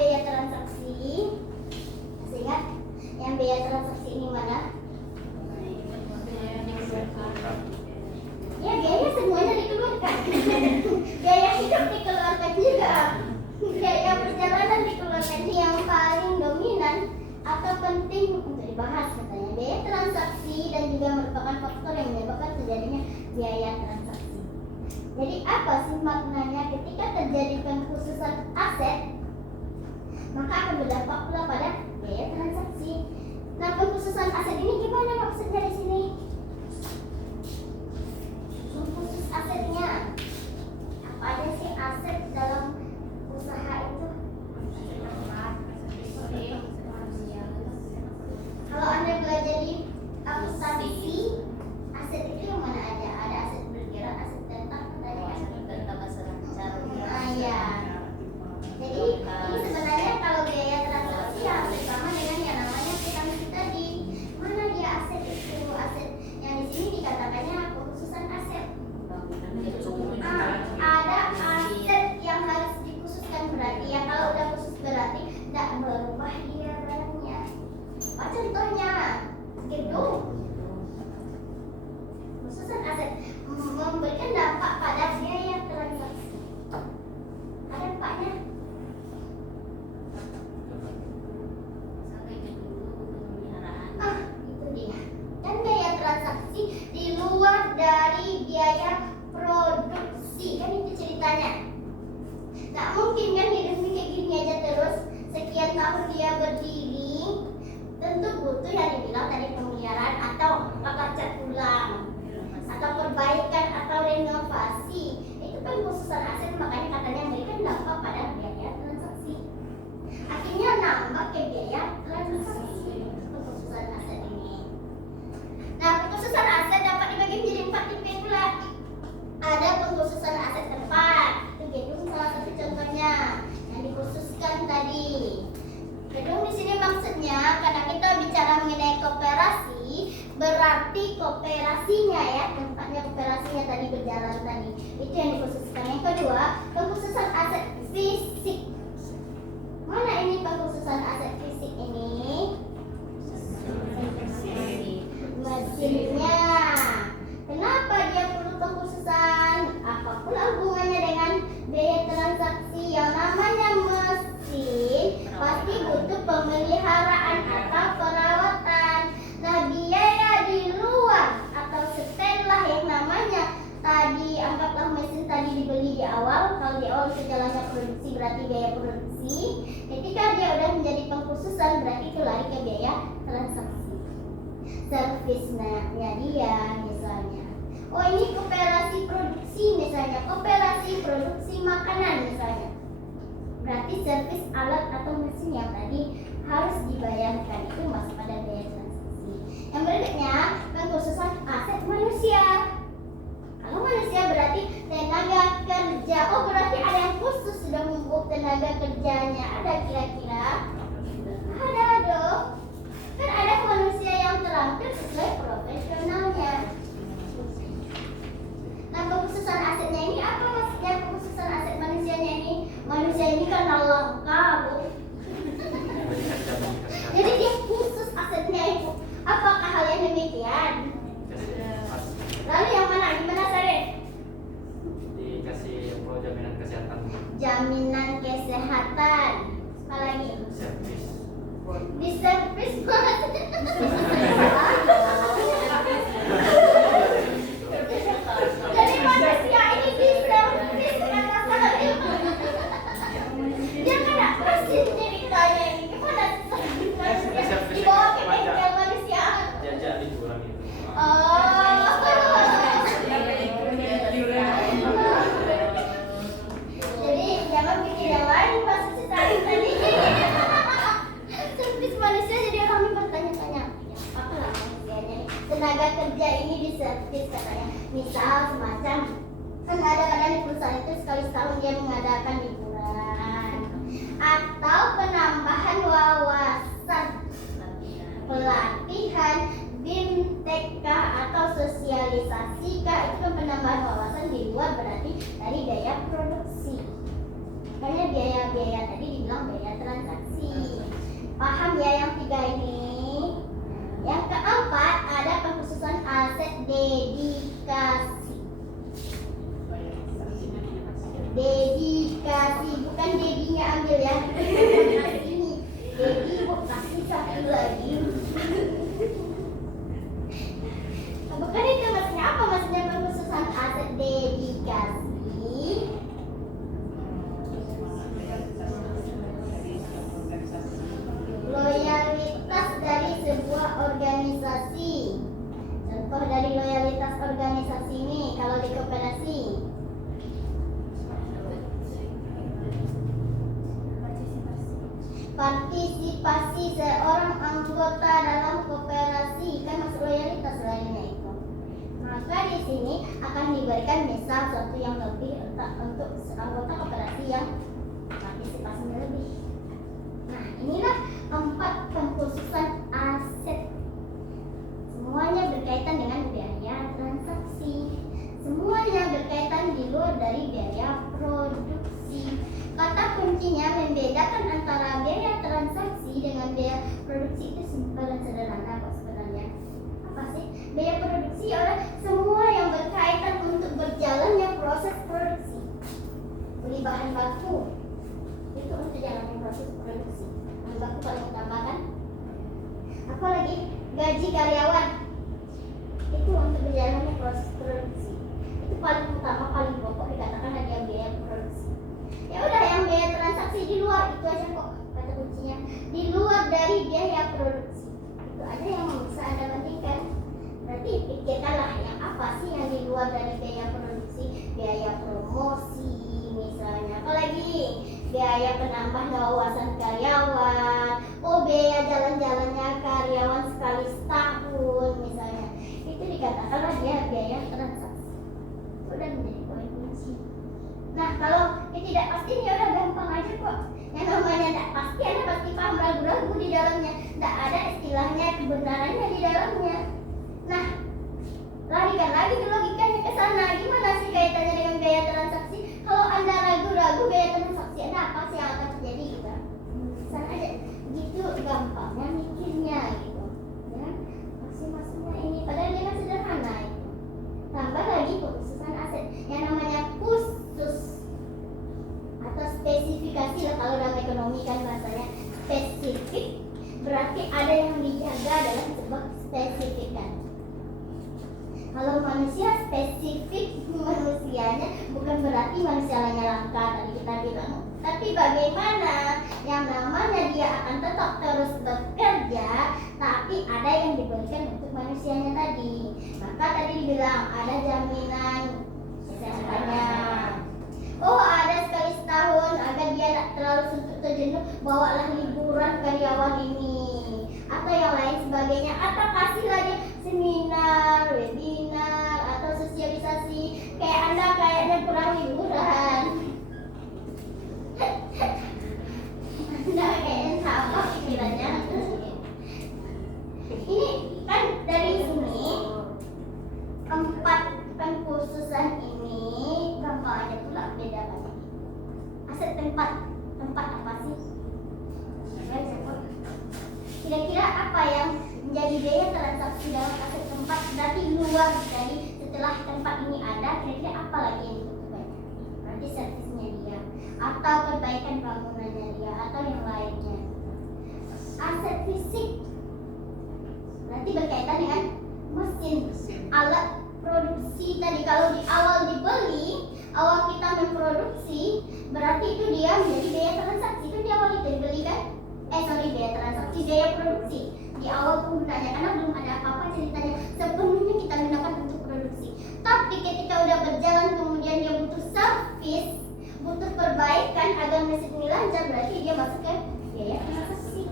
biaya transaksi. Masih ingat yang biaya transaksi ini mana? Ya, biaya semuanya dikeluarkan. Biaya hidup dikeluarkan juga. Biaya perjalanan dikeluarkan. Yang paling dominan atau penting untuk dibahas katanya biaya transaksi dan juga merupakan faktor yang menyebabkan terjadinya biaya transaksi. Jadi apa sih maknanya ketika terjadi pengkhususan aset, maka akan berdampak pula pada biaya transaksi. Nah, pengkhususan aset ini gimana maksudnya di sini? Khusus asetnya apa aja sih aset dalam usaha itu? Kalau Anda belajar di akuntansi, aset itu yang mana aja? Ada aset bergerak, aset tetap, ada aset tetap, aset ya. Jadi ini sebenarnya kalau biaya transaksi hampir sama dengan yang namanya akuntansi tadi. Mana dia aset itu? Aset yang di sini dikatakannya pengkhususan aset. Ada aset yang harus dikhususkan, berarti ya kalau udah khusus berarti tidak berubah dia barangnya. Apa contohnya? Gedung. Khususan aset memberikan dampak pada biaya transaksi. Ada dampaknya. Itu dia. Dan biaya transaksi di luar dari biaya produksi, kan itu ceritanya. Nggak mungkin kan hidupnya kayak gini aja terus sekian tahun dia berdiri. Tentu butuh yang dibilang tadi pemeliharaan atau cat ulang atau perbaikan atau renovasi. Itu pengkhususan aset, makanya katanya memberikan dampak pada biaya transaksi. Akhirnya nambah ke biaya transaksi pengkhususan aset ini. Nah, pengkhususan aset dapat dibagi menjadi 4 tipe pula. Ada pengkhususan aset tempat, itu gedung salah satu contohnya yang dikhususkan tadi. Gedung di sini maksudnya karena kita bicara mengenai koperasi, berarti kooperasinya ya, tempatnya kooperasinya tadi berjalan tadi. Itu yang dikhususkan. Yang kedua, pengkhususan aset fisik. Mana ini pengkhususan aset fisik ini? Mesinnya. Kenapa dia perlu pengkhususan? Apa pula hubungannya dengan biaya transaksi? Yang namanya mesin pasti butuh pemeliharaan atau perawatan. Nah, biaya di luar atau setelah yang namanya tadi, anggaplah mesin tadi dibeli di awal. Kalau di awal jalannya produksi berarti biaya produksi. Ketika dia udah menjadi pengkhususan berarti itu lari ke biaya transaksi. Servisnya dia misalnya. Oh, ini kooperasi produksi misalnya, kooperasi produksi makanan misalnya. Berarti servis alat atau mesin yang tadi harus dibayarkan, itu masuk pada biaya transaksi. Yang berikutnya, pengkhususan aset manusia. Kalau manusia berarti tenaga kerja. Oh, berarti ada yang khusus sudah membuat tenaga kerjanya. Ada kira-kira? Ada dong. Kan ada manusia yang terampil sesuai profesionalnya. Nah, pengkhususan asetnya ini apa maksudnya? Pengkhususan aset manusianya ini, manusia ini kan langka, Bu. Jadi dia khusus asetnya itu. Apakah hal yang demikian? Lalu yang mana? Gimana, Sare? Dikasih jaminan kesehatan. Jaminan kesehatan. Apa lagi? Servis. Di servis Jadi manusia ini di servis kata salah ilmu. Dia kan nggak pasti ceritanya ini. Gimana manusia dibawa ke bengkel manusia? Jajak dikurang itu. Jadi jangan pikir yang lain pas cari tadi. Servis manusia, jadi kami bertanya-tanya, apa lah manusianya? Tenaga kerja ini diservis katanya. Misal semacam kan kadang-kadang di perusahaan itu sekali setahun dia mengadakan liburan atau penambahan wawasan, pelatihan, BIM-TK atau sosialisasi kah, itu kan penambahan wawasan di luar berarti dari biaya produksi. Makanya biaya-biaya tadi dibilang biaya transaksi. Dedikasi, bukan dedinya ambil ya. Ini dedi kok kasih satu lagi. Bukan itu maksudnya apa? Maksudnya pengkhususan aset dedikasi. Loyalitas dari sebuah organisasi. Contoh dari loyalitas organisasi ini kalau di koperasi. Partisipasi seorang anggota dalam koperasi kan masuk loyalitas lainnya itu. Maka di sini akan diberikan misal sesuatu yang lebih untuk anggota koperasi yang partisipasinya lebih. Nah, inilah 4 pengkhususan aset. Semuanya berkaitan dengan biaya transaksi. Semuanya berkaitan di luar dari biaya produksi. Kata kuncinya membedakan antara biaya transaksi dengan biaya produksi itu simpel dan sederhana kok sebenarnya. Apa sih? Biaya produksi adalah semua yang berkaitan untuk berjalannya proses produksi. Beli bahan baku itu untuk jalannya proses produksi. Bahan baku paling utama kan? Apalagi gaji karyawan itu untuk berjalannya proses produksi. Itu paling utama, paling pokok dikatakan ada biaya produksi. Ya udah, yang biaya transaksi di luar itu aja kok kata kuncinya, di luar dari biaya produksi itu aja yang bisa Anda bandingkan. Berarti pikirkanlah yang apa sih yang di luar dari biaya produksi. Biaya promosi misalnya, apalagi biaya penambah wawasan karyawan, biaya jalan-jalannya karyawan sekali setahun misalnya, itu dikatakanlah dia biaya transaksi. Itu udah menjadi poin kunci. Nah, kalau tidak pasti ya udah gampang aja kok. Yang namanya tidak pasti, Anda pasti paham, ragu-ragu di dalamnya. Tidak ada istilahnya kebenarannya di dalamnya. Nah, larikan lagi ke logikanya ke sana. Gimana sih kaitannya dengan biaya transaksi? Kalau Anda ragu-ragu biaya transaksi, ada apa sih yang akan terjadi gitu? Sana aja. Gitu gampangnya mikirnya gitu. Ya, masing-masingnya ini padahal dia kan sederhana itu. Tambah lagi pengkhususan aset. Yang namanya khusus atau spesifikasi lah kalau dalam ekonomi kan bahasanya spesifik, berarti ada yang dijaga dalam sebuah spesifikan. Kalau manusia spesifik manusianya bukan berarti manusia lainnya langka tadi kita bilang. Tapi bagaimana yang namanya dia akan tetap terus bekerja, tapi ada yang diberikan untuk manusianya tadi. Maka tadi dibilang ada jaminan kesehatannya. Ada sekali setahun agar dia tak terlalu suntuk atau jenuh, bawalah liburan karyawan ini atau yang lain sebagainya, atau kasihlah dia seminar, webinar atau sosialisasi. Kayak Anda kayaknya kurang liburan. Anda kayaknya sama pikirannya. Ini kan dari sini 4 pengkhususan ini gampang aja pula bedakannya. Aset tempat apa sih? Kira-kira apa yang menjadi biaya transaksi dalam aset tempat? Berarti luar dari setelah tempat ini ada, kira-kira apa lagi yang dibutuhkan? Berarti servisnya dia, atau perbaikan bangunannya dia, atau yang lainnya. Aset fisik berarti berkaitan dengan mesin, alat produksi tadi. Kalau di awal dibeli, awal kita memproduksi, berarti itu dia menjadi biaya transaksi. Itu di awal itu dibeli kan? Biaya transaksi, biaya produksi di awal penggunanya, karena belum ada apa-apa ceritanya, sepenuhnya kita gunakan untuk produksi. Tapi ketika udah berjalan kemudian dia butuh servis, butuh perbaikan agar mesin ini lancar, berarti dia masuk ke biaya transaksi.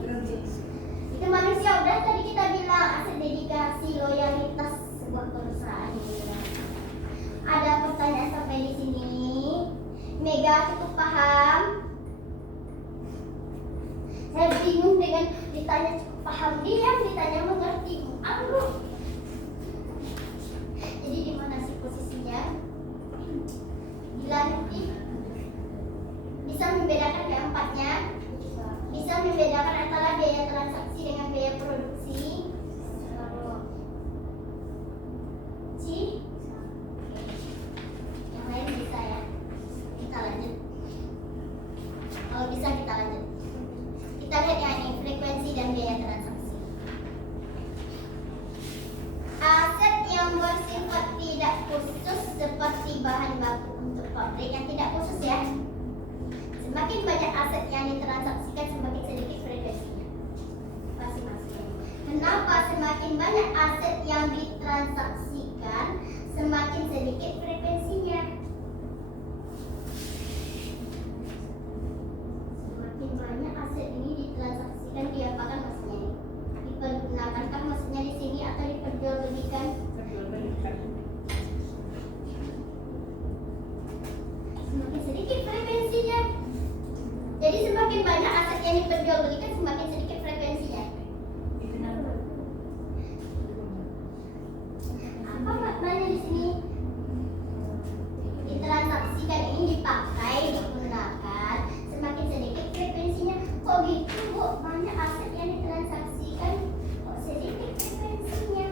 Itu manusia udah tadi kita bilang aset dedikasi, loyalitas sebuah perusahaan ini. Ada pertanyaan sampai di sini? Mega cukup paham? Saya bingung dengan ditanya cukup paham, diam, ditanya mengerti, ambruk. Jadi di mana sih posisinya? Dilanjuti. Bisa membedakan keempatnya? Bisa membedakan antara biaya transaksi dengan biaya produksi? Yang lain bisa ya? Kita lanjut. Semakin banyak aset yang ditransaksikan, semakin sedikit frekuensinya. Masing-masing. Kenapa semakin banyak aset yang ditransaksikan, semakin sedikit frekuensinya? Semakin banyak aset ini ditransaksikan, diapakan maksudnya ini? Dipergunakan maksudnya di sini atau diperjualbelikan? Semakin sedikit frekuensinya. Jadi semakin banyak aset yang diperjualbelikan, semakin sedikit frekuensinya. Apa maknanya di sini? Ditransaksikan ini dipakai, digunakan, semakin sedikit frekuensinya. Kok gitu, Bu? Banyak aset yang ditransaksikan, kok sedikit frekuensinya?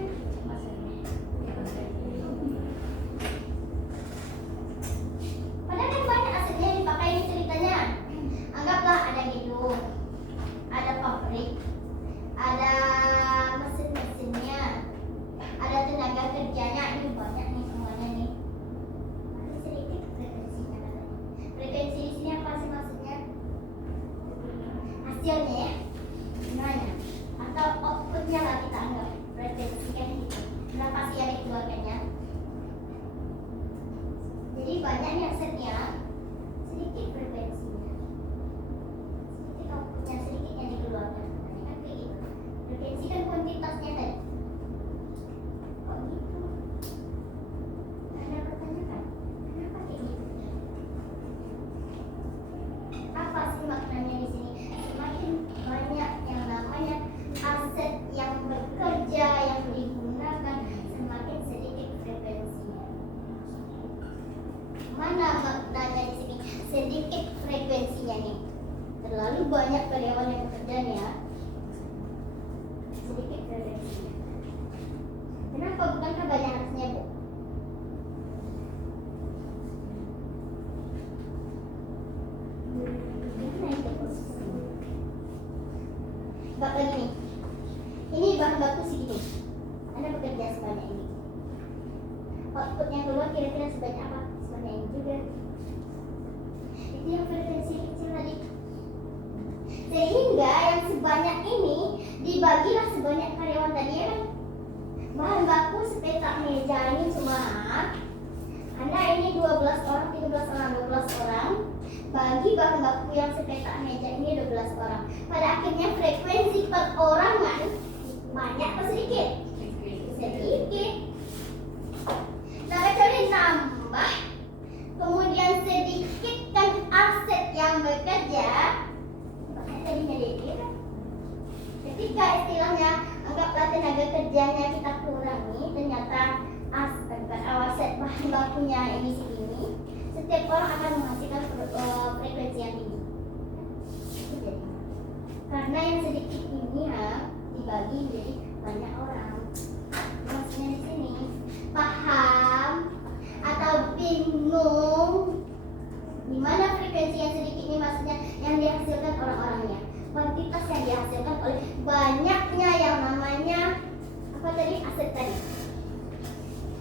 Padahal kan banyak asetnya yang dipakai ini ceritanya. Anggaplah ada gedung, ada pabrik, ada mesin-mesinnya, ada tenaga kerjanya. Ini banyak nih semuanya nih. Tapi sedikit frekuensinya katanya. Frekuensi di sini apa sih maksudnya? Hasilnya ya, gimana? Atau outputnya lah kita anggap frekuensi kan gitu. Berapa sih yang dikeluarkannya? Jadi banyak nih asetnya, sedikit frekuensinya. Sedikit outputnya, sedikit yang dikeluarkan. Katanya kan kayak gitu. Frekuensi kan kuantitasnya tadi. Kok gitu? Ada pertanyaan? Kenapa kayak gitu? Apa sih maknanya di sini? Semakin banyak yang namanya aset yang bekerja, yang digunakan, semakin sedikit frekuensinya. Mana maknanya di sini? Sedikit frekuensinya nih. Terlalu banyak karyawan yang bekerja nih ya. Sedikit frekuensinya. Kenapa? Bukankah banyak harusnya, Bu? Gimana itu posisinya? Bak lagi nih. Ini bahan baku segini. Anda bekerja sebanyak ini. Output yang keluar kira-kira sebanyak apa? Sebanyak ini juga. Itu yang frekuensi kecil tadi. Sehingga yang sebanyak ini dibagilah sebanyak karyawan tadi ya kan? Bahan baku sepetak meja ini cuma Anda ini 12 orang, 13 orang, 12 orang. Bagi bahan baku yang sepetak meja ini 12 orang. Pada akhirnya frekuensi perorangan banyak atau sedikit? Sedikit. Nah kecuali nambah, kemudian sedikitkan aset yang bekerja, makanya tadinya dikit. Ketika istilahnya anggaplah tenaga kerjanya kita kurangi, ternyata aset bahan bakunya ini segini, setiap orang akan menghasilkan frekuensi yang tinggi. Karena yang sedikit ini dibagi jadi banyak orang. Maksudnya di sini paham atau bingung di mana frekuensi yang sedikit ini, maksudnya yang dihasilkan orang-orangnya, kuantitas yang dihasilkan oleh banyaknya yang namanya apa tadi, aset tadi,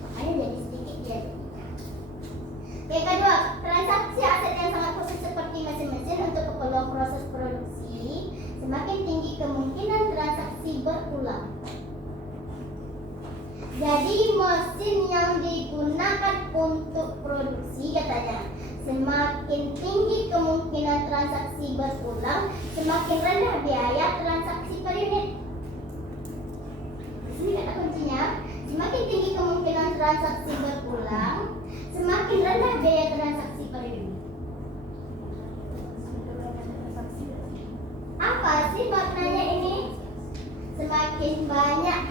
makanya jadi sedikit dia. Yang kedua, transaksi aset yang sangat khusus seperti mesin-mesin untuk keperluan proses produksi, semakin tinggi kemungkinan transaksi berulang. Jadi mesin yang digunakan untuk produksi katanya, semakin tinggi kemungkinan transaksi berulang, semakin rendah biaya transaksi per unit. Di sini kata kuncinya, semakin tinggi kemungkinan transaksi berulang, semakin rendah biaya transaksi per unit. Apa sih maknanya ini? Semakin banyak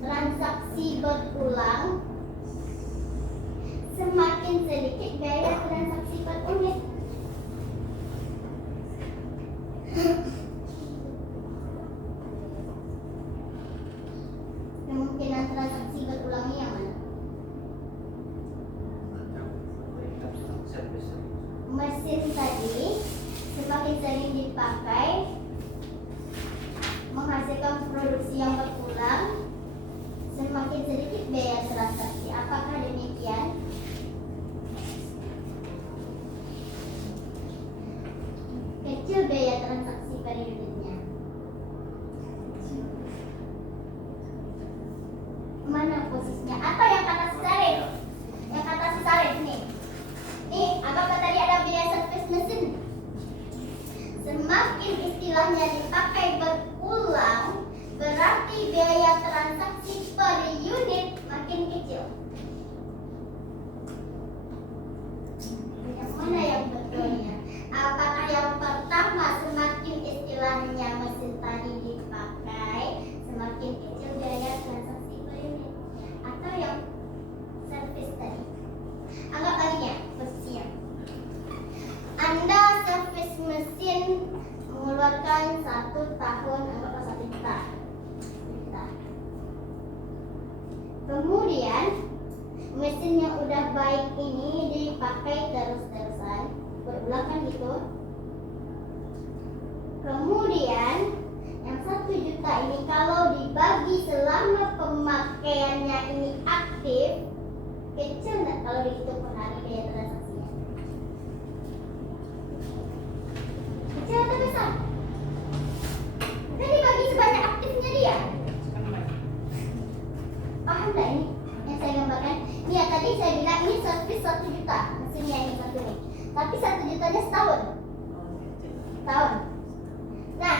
transaksi berulang, semakin sedikit biaya transaksi per unit. Kemungkinan transaksi berulangnya yang mana? Mesin tadi semakin sering dipakai menghasilkan produksi yang berulang, semakin sedikit biaya transaksi. Apakah demikian? kecil biaya transaksi per unitnya. Mana posisinya? Atau yang kata si Sarif? Yang kata si Sarif nih. Nih, anggaplah tadi ada biaya servis mesin. Semakin istilahnya dipakai berulang, berarti biaya transaksi per unit makin kecil. Yang mana yang betulnya? Apakah yang pertama semakin istilahnya mesin tadi dipakai, semakin kecil biaya transaksi per unit? Atau yang servis tadi? Anggap tadinya posisinya. Anda servis mesin mengeluarkan 1 tahun, anggaplah 1 juta. Kemudian mesin yang udah baik ini dipakai terus-terusan, berulang kan gitu. Kemudian yang 1 juta ini kalau dibagi selama pemakaiannya ini aktif, kecil nggak kalau dihitung per hari biaya transaksinya? Kecil atau besar? Kan dibagi sebanyak aktifnya dia. Paham nggak ini yang saya gambarkan? Ini ya tadi saya bilang ini servis 1 juta mesinnya ini satu nih. Tapi 1 jutanya setahun. Setahun. Nah,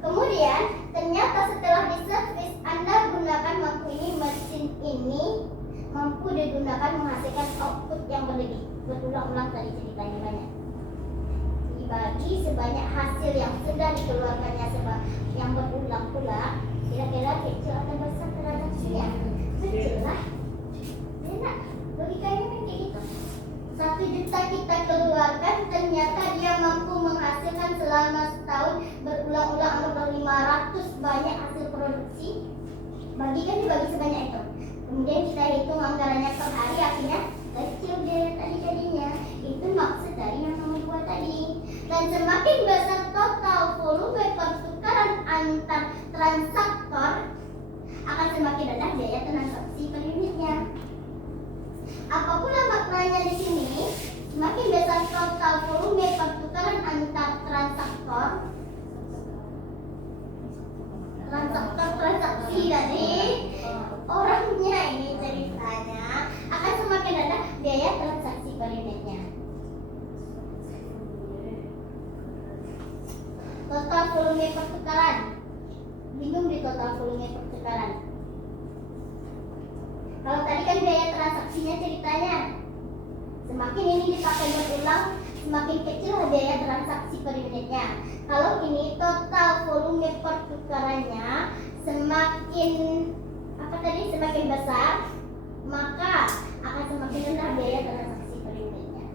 kemudian ternyata setelah diservis Anda gunakan mampu ini, mesin ini mampu digunakan menghasilkan output yang berlebih. Berulang-ulang tadi ceritanya banyak. Dibagi sebanyak hasil yang sudah dikeluarkannya yang berulang pula, kira-kira kecil atau besar transaksinya? Kecil lah. Enak. Logikanya kan kayak gitu. 1 juta kita keluarkan, ternyata dia mampu menghasilkan selama setahun berulang-ulang atau 500 banyak hasil produksi. Bagikan dibagi sebanyak itu. Kemudian kita hitung anggarannya per hari, akhirnya kecil biaya tadi jadinya. Itu maksud dari yang nomor 2 tadi. Dan semakin besar total volume pertukaran antar transaktor, akan semakin rendah biaya transaksi per unitnya. Apapun maknanya di sini, semakin besar total volume pertukaran antar transaktor, transaksi dari orangnya ini ceritanya, akan semakin rendah biaya transaksi per unitnya. Total volume pertukaran. Bingung di total volume pertukaran. Kalau tadi kan biaya transaksinya ceritanya, semakin ini dipakai berulang, semakin kecil biaya transaksi per unitnya. Kalau ini total volume pertukarannya semakin semakin besar, maka akan semakin rendah biaya transaksi per unitnya.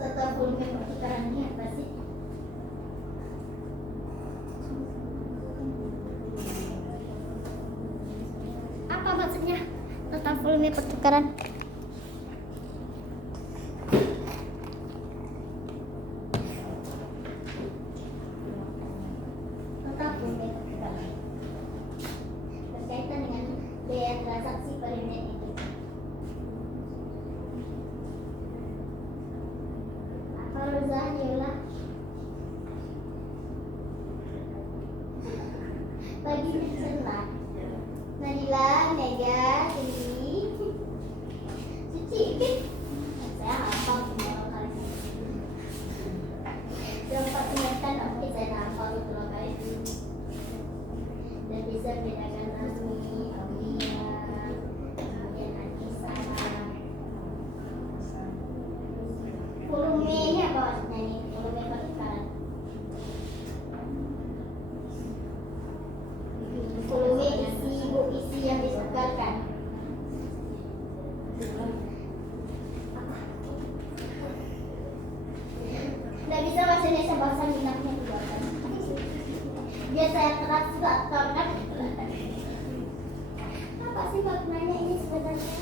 Total volume pertukarannya apa sih? Apa maksudnya total volume pertukaran? Total volume pertukaran berkaitan dengan biaya transaksi per unit itu. Apa Rozaniola? Bagi senang. Nadila, Nega, Cindy, Cici, saya hafal semua kali. Dapat ingatkan, oke saya hafal beberapa kali. Dan bisa bedakan Rasmi, Aulia, kemudian Anissa. Volume ini apa maksudnya nih? Volume pertukaran. Volume isi yang ditukarkan. Nggak bisa bahasa Indonesia, bahasa Minangnya juga kan. Biar saya translator kan. Apa sih maknanya ini sebenarnya?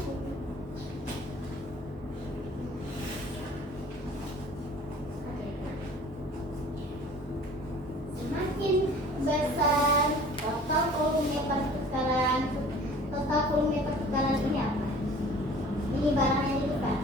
Semakin besar total volume pertukaran, total volume pertukaran ini apa? Ini barang yang ditukar.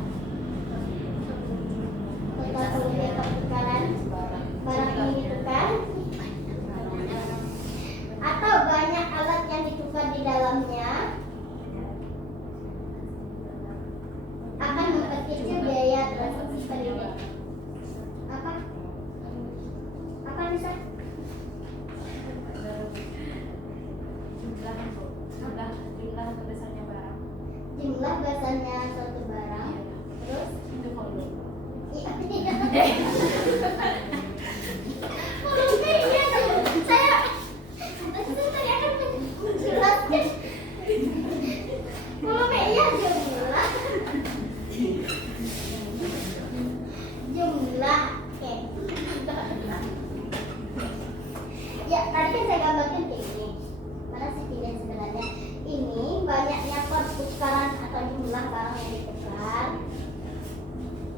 Volumenya saya tadi akan menjelaskan volumenya jumlah oke. Ya tadi kan saya gambarkan kayak gini. Mana sih pilihan sebenarnya? Ini banyaknya pertukaran atau jumlah barang yang ditukar,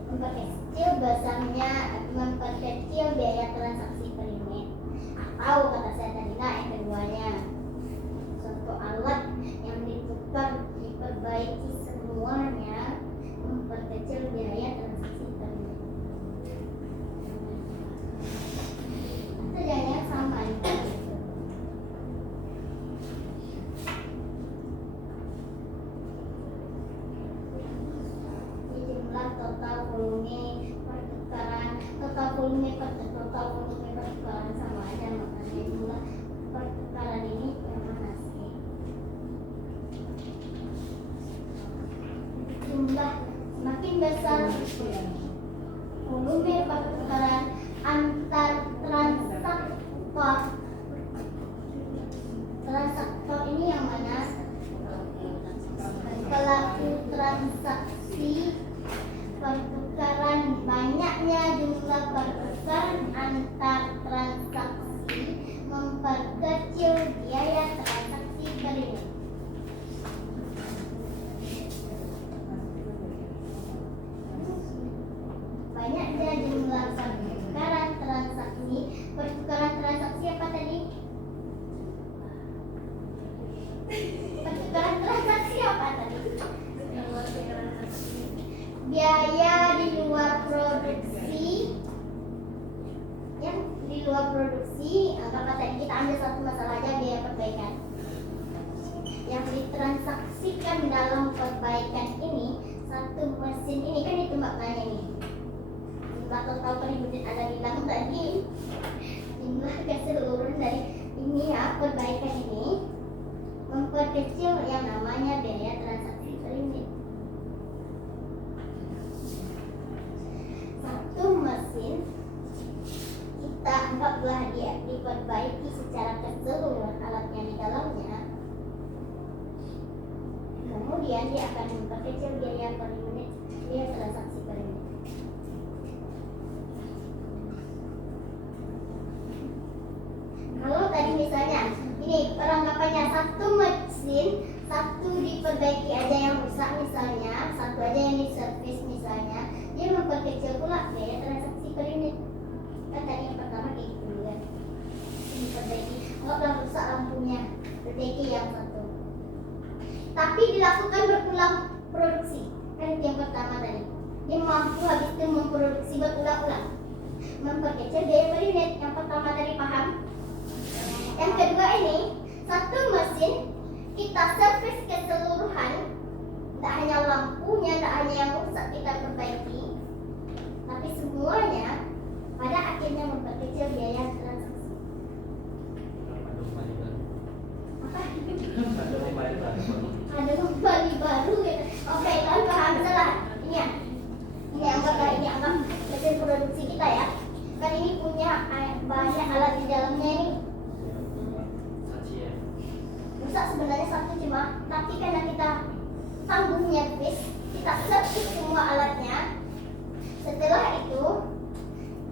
memperkecil besarnya, memperkecil biaya transaksi per unit. Atau kata saya tadi, nah yang keduanya, suatu alat yang ditukar diperbaiki semuanya, memperkecil biaya transaksi per unit. Itu jangan sama itu. Jumlah total volume pertukaran sama aja, makanya jumlah pertukaran ini yang mana sih? Jumlah semakin besar volume pertukaran antar transaktor ini yang mana? Pelaku transaksi pertukaran, banyaknya jumlah pertukaran antar transaksi memperkecil biaya transaksi per unit. Banyaknya jumlah pertukaran transaksi apa tadi? Pertukaran transaksi apa tadi? Biaya di luar produksi, yang di luar produksi, apa tadi kita ambil satu masalah aja, biaya perbaikan yang ditransaksikan dalam perbaikan ini. Satu mesin ini kan itu maknanya nih, jumlah total per unit ada bilang tadi, jumlah keseluruhan dari ini ya perbaikan ini memperkecil yang namanya biaya transaksi per unit. Satu mesin kita anggaplah dia diperbaiki secara keseluruhan alatnya di dalamnya, kemudian dia akan memperkecil biaya per unit, biaya transaksi per unit. Kalau tadi misalnya ini perangkapannya satu mesin, satu diperbaiki aja yang rusak misalnya, satu aja yang diservis misalnya, dia memperkecil pula biaya transaksi per unit. Kan tadi yang pertama kayak gitu kan, diperbaiki, kalau udah rusak lampunya, perbaiki yang satu, tapi dilakukan berulang produksi. Kan yang pertama tadi, dia mampu habis itu memproduksi berulang-ulang, memperkecil biaya per unit. Yang pertama tadi paham? Yang kedua ini, satu mesin kita servis keseluruhan, tidak hanya lampunya, tidak hanya yang rusak kita perbaiki, tapi semuanya pada akhirnya memperkecil biaya transaksi. Apa? Ada kembali baru gitu. Oke, kalian paham salah? Ini ya. Ini anggap mesin produksi kita ya. Kan ini punya banyak alat di dalamnya ini. Rusak sebenarnya satu cuma, tapi karena kita tanggung nyervis, kita servis semua alatnya. Setelah itu,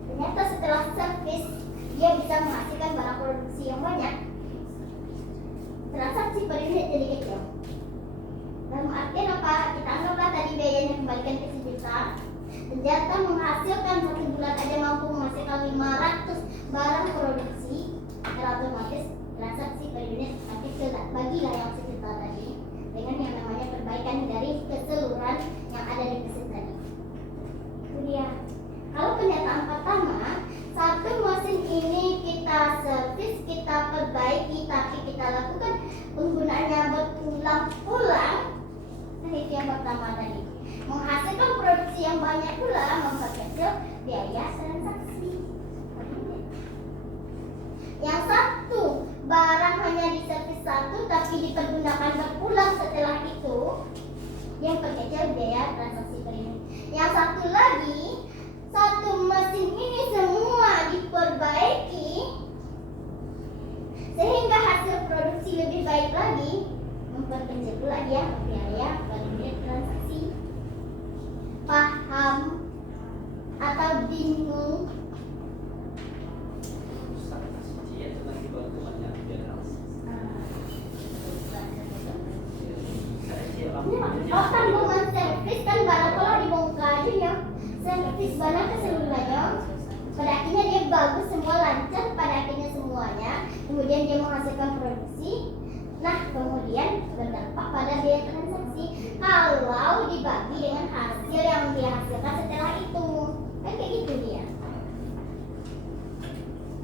ternyata setelah servis dia bisa menghasilkan barang produksi yang banyak. Transaksi per unit jadi kecil. Dalam artian apa? Kita anggaplah tadi biayanya kembalikan ke 1 juta. Ternyata menghasilkan 1 bulan aja mampu menghasilkan 500 barang produksi, otomatis transaksi per unit nanti bagilah yang 1 juta tadi dengan yang namanya perbaikan dari keseluruhan yang ada di mesin tadi. Itu dia. Kalau pernyataan pertama, satu mesin ini kita servis, kita perbaiki, tapi kita lakukan penggunaannya berulang-ulang. Nah, itu yang pertama tadi. Menghasilkan produksi yang banyak pula, memperkecil biaya transaksi. Yang satu, barang hanya diservis satu, tapi dipergunakan berulang setelah itu, yang perkecil biaya transaksi per unit. Yang satu lagi, satu mesin servis barang keseluruhannya. Pada akhirnya dia bagus, semua lancar pada akhirnya semuanya. Kemudian dia menghasilkan produksi. Nah, kemudian berdampak pada biaya transaksi kalau dibagi dengan hasil yang dia hasilkan setelah itu. Kan kayak gitu dia.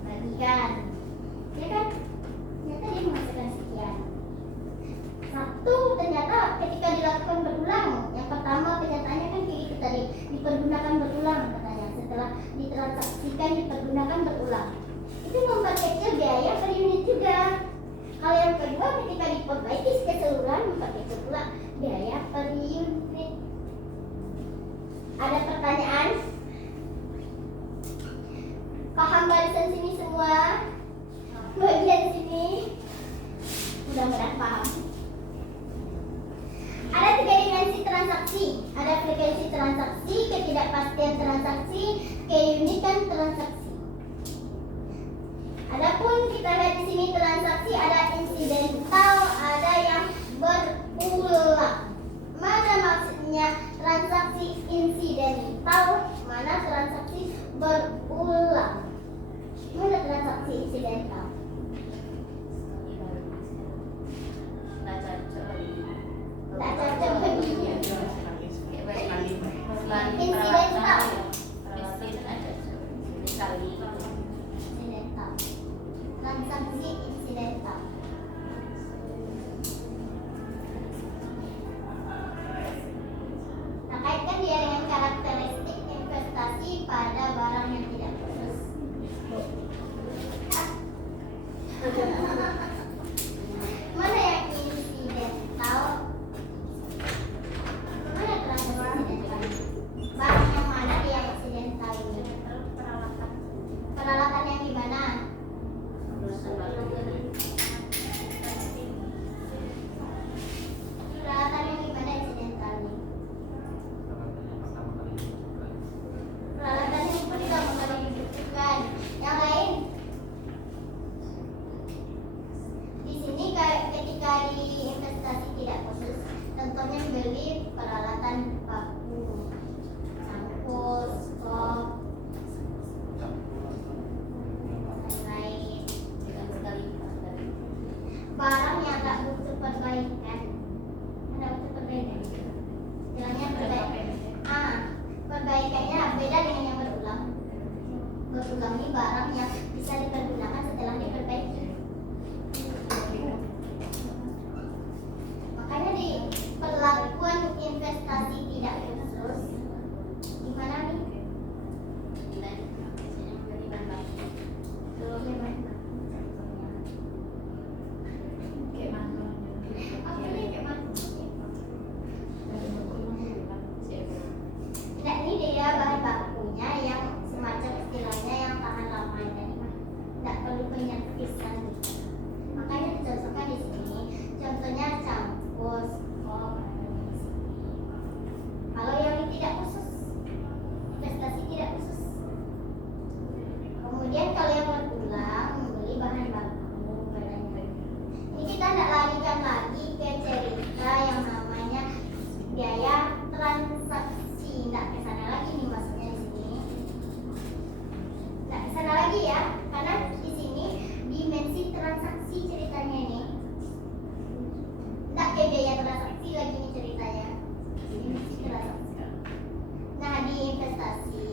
Bagikan. Ya kan? Ternyata dia menghasilkan sekian. Satu, ternyata ketika dilakukan berulang. Yang pertama kenyataannya kan kayak gitu tadi, dipergunakan berulang katanya. Setelah ditransaksikan dipergunakan berulang. Itu memperkecil biaya per unit juga. Hal yang kedua, ketika diperbaiki keseluruhan memperkecil pula biaya per unit. Ada pertanyaan? Paham barisan sini semua? Bagian sini? Mudah-mudahan paham. Ada 3 dimensi transaksi. Ada frekuensi transaksi, ketidakpastian transaksi, keunikan transaksi. Adapun kita lihat di sini transaksi ada insidental, ada yang berulang. Mana maksudnya transaksi insidental? Mana transaksi berulang? Mana transaksi insidental? Tak cocok baginya. Insidental. Insidental. Transaksi insidental. Nah, kaitkan dia dengan karakteristik investasi pada barang yang tidak khusus. Mana yang insidental? Mana transaksi insidental? Barang yang mana dia insidental ini? Peralatan yang gimana? Peralatan yang gimana insidental ini? Peralatan yang pertama kali dibutuhkan. Yang lain? Di sini ketika di investasi tidak khusus, contohnya beli peralatan baku, sampul, stok, lain-lain. Barang yang tak butuh perbaikan. Ada butuh perbaikan. Jalannya perbaikan. Perbaikannya beda dengan yang berulang. Berulang ini barang yang bisa dipergunakan setelah diperbaiki. Makanya di perlakuan investasi tidak khusus gimana nih? Belum memang. Apa nih gimana? Nah, ini dia bahan bakunya yang semacam istilahnya yang tahan lama tadi mah. Tidak perlu penyerpisan gitu. Makanya dicocokkan di sini. Contohnya campur, stok. Kalau yang tidak khusus, investasi tidak khusus. Kemudian kalau yang berulang membeli bahan baku barangnya. Ini kita tidak larikan lagi ke cerita yang namanya biaya transaksi. Tidak ke sana lagi nih maksudnya di sini. Tidak ke sana lagi ya, karena di sini dimensi transaksi ceritanya ini. Tidak ke biaya transaksi lagi nih ceritanya. Dimensi transaksi. Nah, di investasi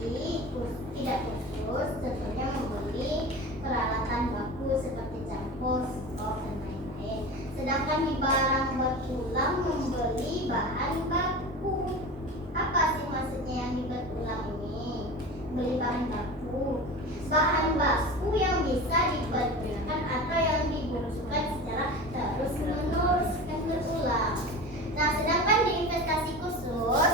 tidak khusus, contohnya membeli peralatan baku seperti campur, stok dan lain-lain. Sedangkan di barang berulang membeli bahan baku. Apa sih maksudnya yang berulang ini? Beli bahan baku. Bahan baku yang bisa dipergunakan atau yang dibutuhkan secara terus-menerus dan berulang. Nah, sedangkan di investasi khusus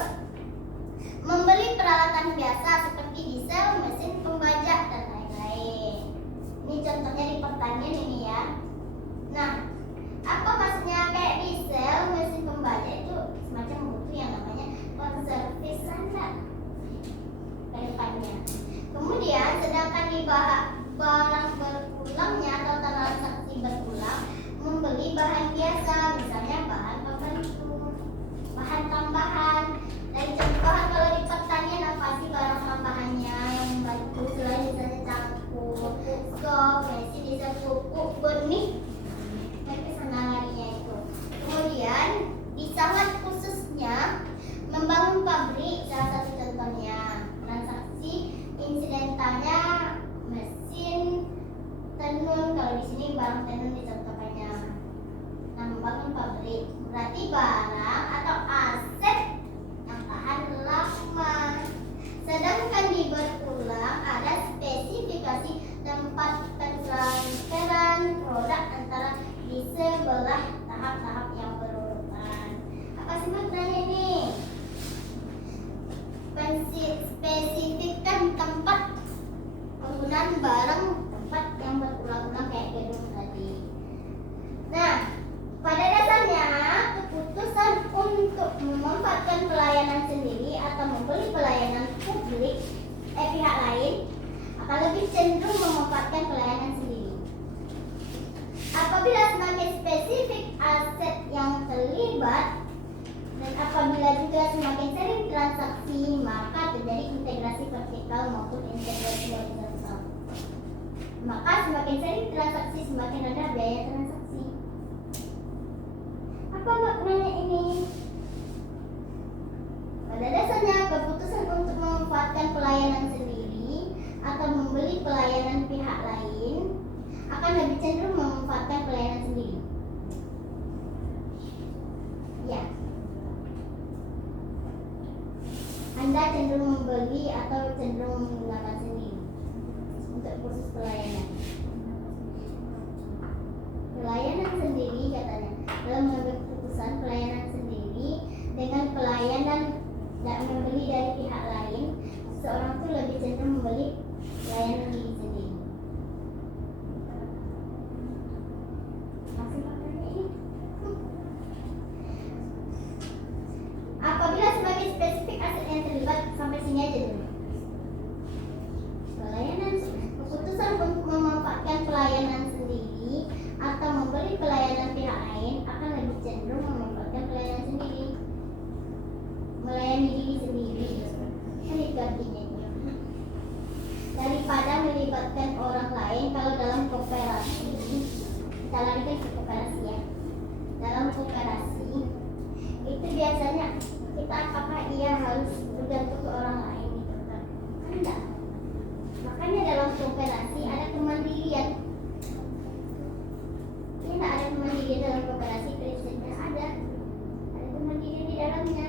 membeli peralatan biasa seperti diesel, mesin pembajak dan lain-lain. Ini contohnya di pertanian ini ya. Nah, apa maksudnya kayak diesel, mesin pembajak itu semacam butuh yang namanya konservis standar ke depannya. Kemudian sedangkan di barang berulangnya atau transaksi berulang membeli bahan biasa, misalnya bahan pembentuk, bahan tambahan. Dari contoh kalau di pertanian apa sih barang dengan barang tempat yang berulang-ulang kayak gedung tadi. Nah, pada dasarnya keputusan untuk memanfaatkan pelayanan sendiri atau membeli pelayanan publik pihak lain akan lebih cenderung memanfaatkan pelayanan sendiri. Apabila semakin spesifik aset yang terlibat dan apabila juga semakin sering transaksi, maka terjadi integrasi vertikal maupun integrasi horizontal. Maka semakin sering transaksi, semakin rendah biaya transaksi. Apa maknanya ini? Pada dasarnya keputusan untuk memanfaatkan pelayanan sendiri atau membeli pelayanan pihak lain akan lebih cenderung memanfaatkan pelayanan sendiri. Ya. Anda cenderung membeli atau cenderung menggunakan sendiri untuk kursus pelayanan. Pelayanan sendiri katanya dalam mengambil keputusan pelayanan sendiri dengan pelayanan tidak membeli dari pihak lain, seorang itu lebih cenderung membeli pelayanan diri sendiri. Masih maknanya ini? Apabila semakin spesifik aset yang terlibat, sampai sini aja dulu. Pelayanan keputusan untuk memanfaatkan pelayanan sendiri atau membeli pelayanan pihak lain akan lebih cenderung memanfaatkan pelayanan sendiri, melayani diri sendiri. Itu artinya daripada melibatkan orang lain. Kalau dalam kooperasi, kita larikan ke kooperasi ya. Dalam kooperasi itu biasanya kita apakah ia harus bergantung ke orang lain gitu kan? Enggak. Makanya dalam kooperasi ada kemandirian. Tidak ada kemandirian dalam kooperasi, prinsipnya ada kemandirian di dalamnya.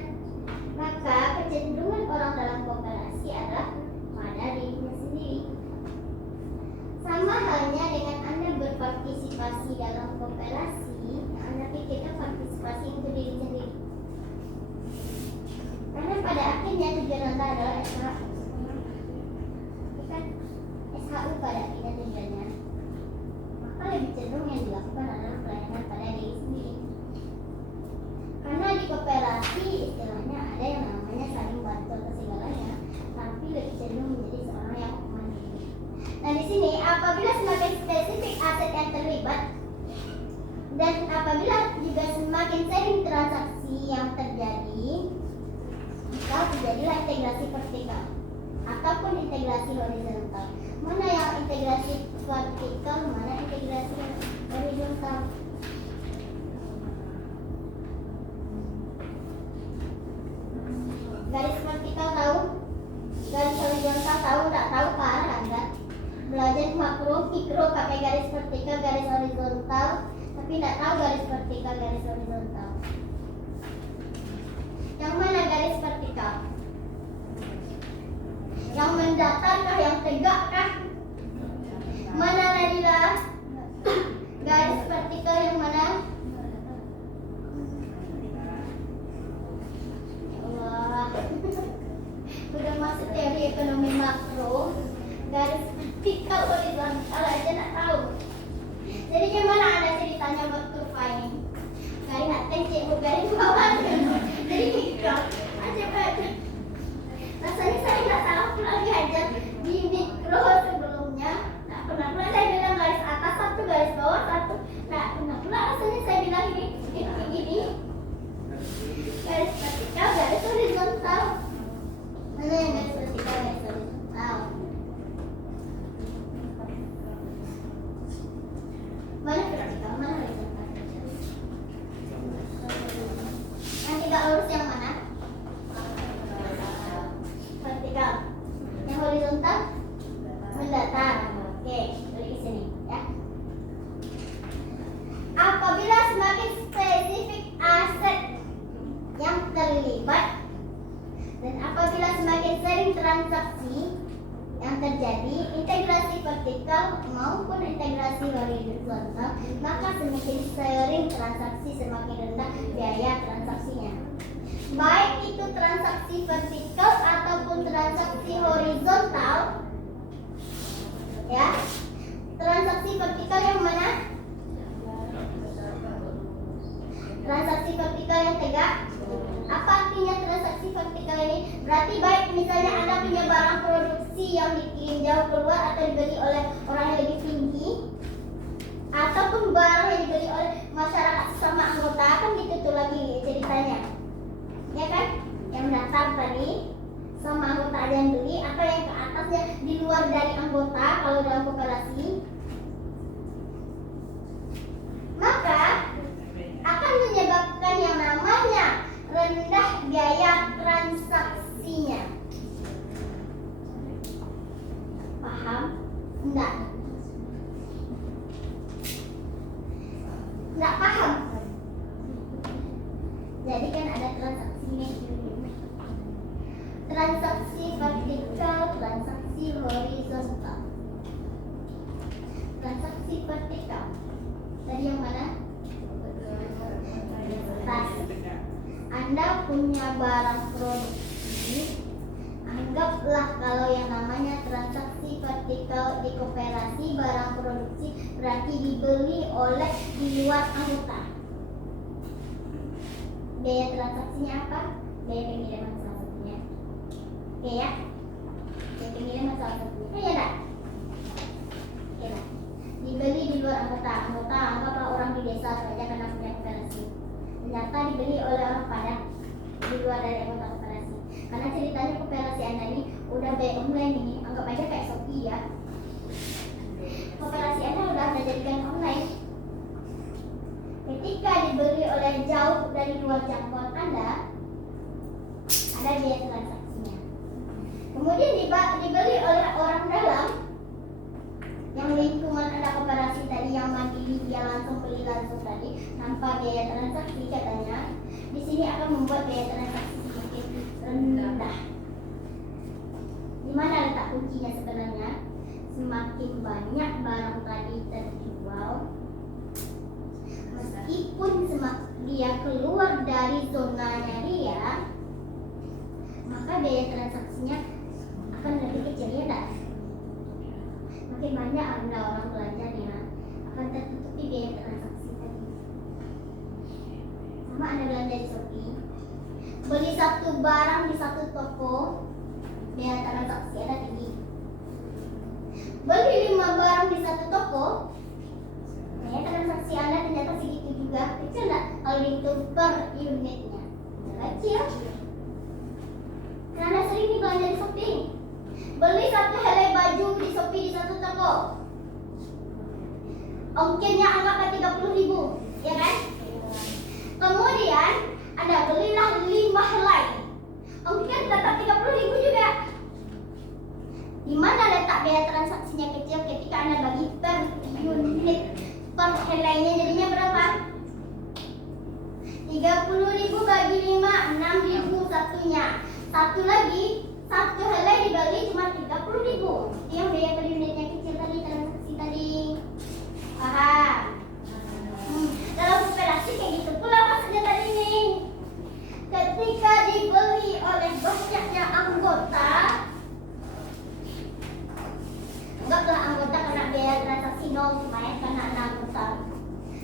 Maka kecenderungan orang dalam kooperasi adalah pada dirinya sendiri. Sama halnya dengan Anda berpartisipasi dalam kooperasi, Anda pikirkan partisipasi untuk diri sendiri. Karena pada akhirnya tujuan Anda adalah SHU. Bukan SHU pada akhirnya tujuannya. Maka lebih cenderung yang dilakukan adalah pelayanan pada diri sendiri. Karena di kooperasi istilahnya ada yang namanya saling bantu ke segalanya, tapi lebih cenderung menjadi seorang yang mandiri. Nah di sini apabila semakin spesifik aset yang terlibat dan apabila juga semakin sering transaksi yang terjadi, maka terjadilah integrasi vertikal ataupun integrasi horizontal. Mana yang integrasi vertikal, mana integrasi horizontal? Garis vertikal tahu? Garis horizontal tahu? Tak tahu kan Anda? Belajar makro, mikro pakai garis vertikal, garis horizontal, tapi tidak tahu garis vertikal, garis horizontal. Yang mana garis vertikal? Yang mendatar kah? Yang tegak kah? Mana Nadila? Garis vertikal yang mana? Udah masuk teori ekonomi makro, garis vertikal horizontal aja nak tahu. Jadi gimana Anda ceritanya buat kurva ini? Garis atas cikgu garis bawah. Jadi mikro aja baca. Rasanya saya nggak salah pula diajar di mikro sebelumnya. Nggak pernah pula saya bilang garis atas satu, garis bawah satu. Nggak pernah pula rasanya saya bilang ini. Garis vertikal, garis horizontal. Mana yang garis vertikal, garis horizontal? Mana vertikal, mana horizontal? Yang tidak lurus yang mana? Vertikal. Yang horizontal? Mendatar. Oke, balik ke sini ya. Apabila semakin spesifik aset yang terlibat dan apabila semakin sering transaksi yang terjadi, integrasi vertikal maupun integrasi horizontal, maka semakin sering transaksi semakin rendah biaya transaksinya. Baik itu transaksi vertikal ataupun transaksi horizontal, Ya. Transaksi vertikal yang mana? Transaksi vertikal yang tegak. Apa artinya transaksi vertikal ini? Berarti baik misalnya Anda punya barang produksi yang dikirim jauh keluar atau dibeli oleh orang yang lebih tinggi, ataupun barang yang dibeli oleh masyarakat sesama anggota, kan gitu tuh lagi ceritanya. Ya kan? Yang datang tadi sama anggota aja yang beli, atau yang ke atasnya di luar dari anggota kalau dalam koperasi. Maka akan menyebabkan yang namanya rendah biaya transaksinya. Paham? Enggak? Enggak paham? Jadi kan ada transaksinya. Transaksi vertikal, transaksi horizontal. Transaksi vertikal. Tadi yang mana? Tas. Anda punya barang produksi, anggaplah kalau yang namanya transaksi vertikal di koperasi barang produksi berarti dibeli oleh di luar anggota. Biaya transaksinya apa? Biaya pengiriman salah satunya. Oke ya? Biaya pengiriman salah satunya. Ya enggak? Oke lah. Dibeli di luar anggota. Anggota anggaplah orang di desa saja karena punya koperasi. Ternyata dibeli oleh orang Padang di luar dari anggota koperasi. Karena ceritanya koperasi Anda ini udah by online ini, anggap aja kayak Shopee ya. Koperasi Anda udah menjadikan online. Ketika dibeli oleh jauh dari luar jangkauan Anda, ada biaya transaksinya. Kemudian dibeli oleh orang dalam, yang lingkungan Anda koperasi tadi yang mandiri, dia langsung beli langsung tadi tanpa biaya transaksi katanya. Di sini akan membuat biaya transaksi semakin rendah. Di mana letak kuncinya sebenarnya? Semakin banyak barang tadi terjual, meskipun dia keluar dari zonanya dia, maka biaya transaksinya akan lebih kecil, ya enggak? Makin banyak Anda orang belanjanya, akan tertutupi biaya transaksi tadi. Sama Anda belanja di Shopee, beli satu barang di satu toko, biaya transaksi Anda tinggi. Beli 5 barang di satu toko, biaya transaksi Anda ternyata segitu juga. Kecil nggak? Kalau dihitung per unitnya, kecil. Karena sering nih belanja di Shopee. Beli satu helai baju di Shopee di satu toko, ongkirnya anggaplah 30.000, ya kan? Kemudian Anda belilah 5 helai, ongkir tetap 30.000 juga. Di mana letak biaya transaksinya kecil ketika Anda bagi per unit, per helainya jadinya berapa? 30.000 bagi 5, 6.000 satunya. Satu lagi, satu helai dibagi cuma 30.000. Yang biaya per unitnya kecil tadi, transaksi tadi. Paham? Dalam koperasi kayak gitu pula maksudnya tadi nih. Ketika dibeli oleh banyaknya anggota, anggaplah anggota kena biaya transaksi 0 supaya karena ada anggota.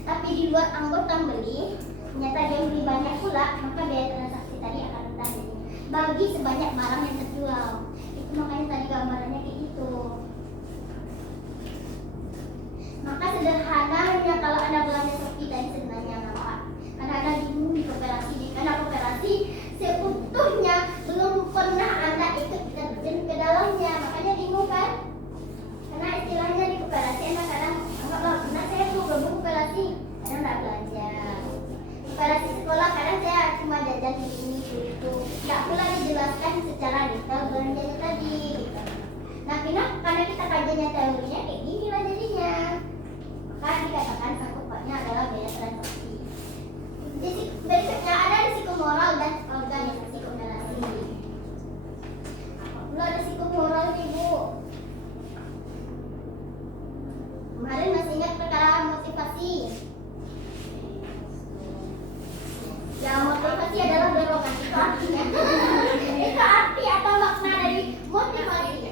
Tapi di luar anggota beli, ternyata dia beli banyak pula, maka biaya transaksi tadi akan rendah jadinya. Bagi sebanyak barang yang terjual. Itu makanya tadi gambarannya kayak gitu. Maka sederhananya kalau Anda belanja Shopee tadi sebenarnya nampak. Karena Anda bingung di koperasi, karena koperasi seutuhnya belum pernah Anda ikut terjun ke dalamnya, makanya bingung kan? Karena istilahnya di koperasi Anda kadang anggaplah, nah saya mau gabung koperasi, Anda nggak belanja. Koperasi sekolah kadang saya cuma jajan ini itu, nggak pula dijelaskan secara detail belanjanya tadi. Nah, karena kita kajiannya teorinya kayak gini lah jadinya. Maka dikatakan sangkutannya adalah biaya transaksi. Berikutnya ada risiko moral dan organisasi koperasi. Belum ada risiko moral nih Bu. Kemarin masih ingat perkara motivasi. Ya, motivasi adalah dorongan. Itu artinya. Itu arti atau makna dari motivasi.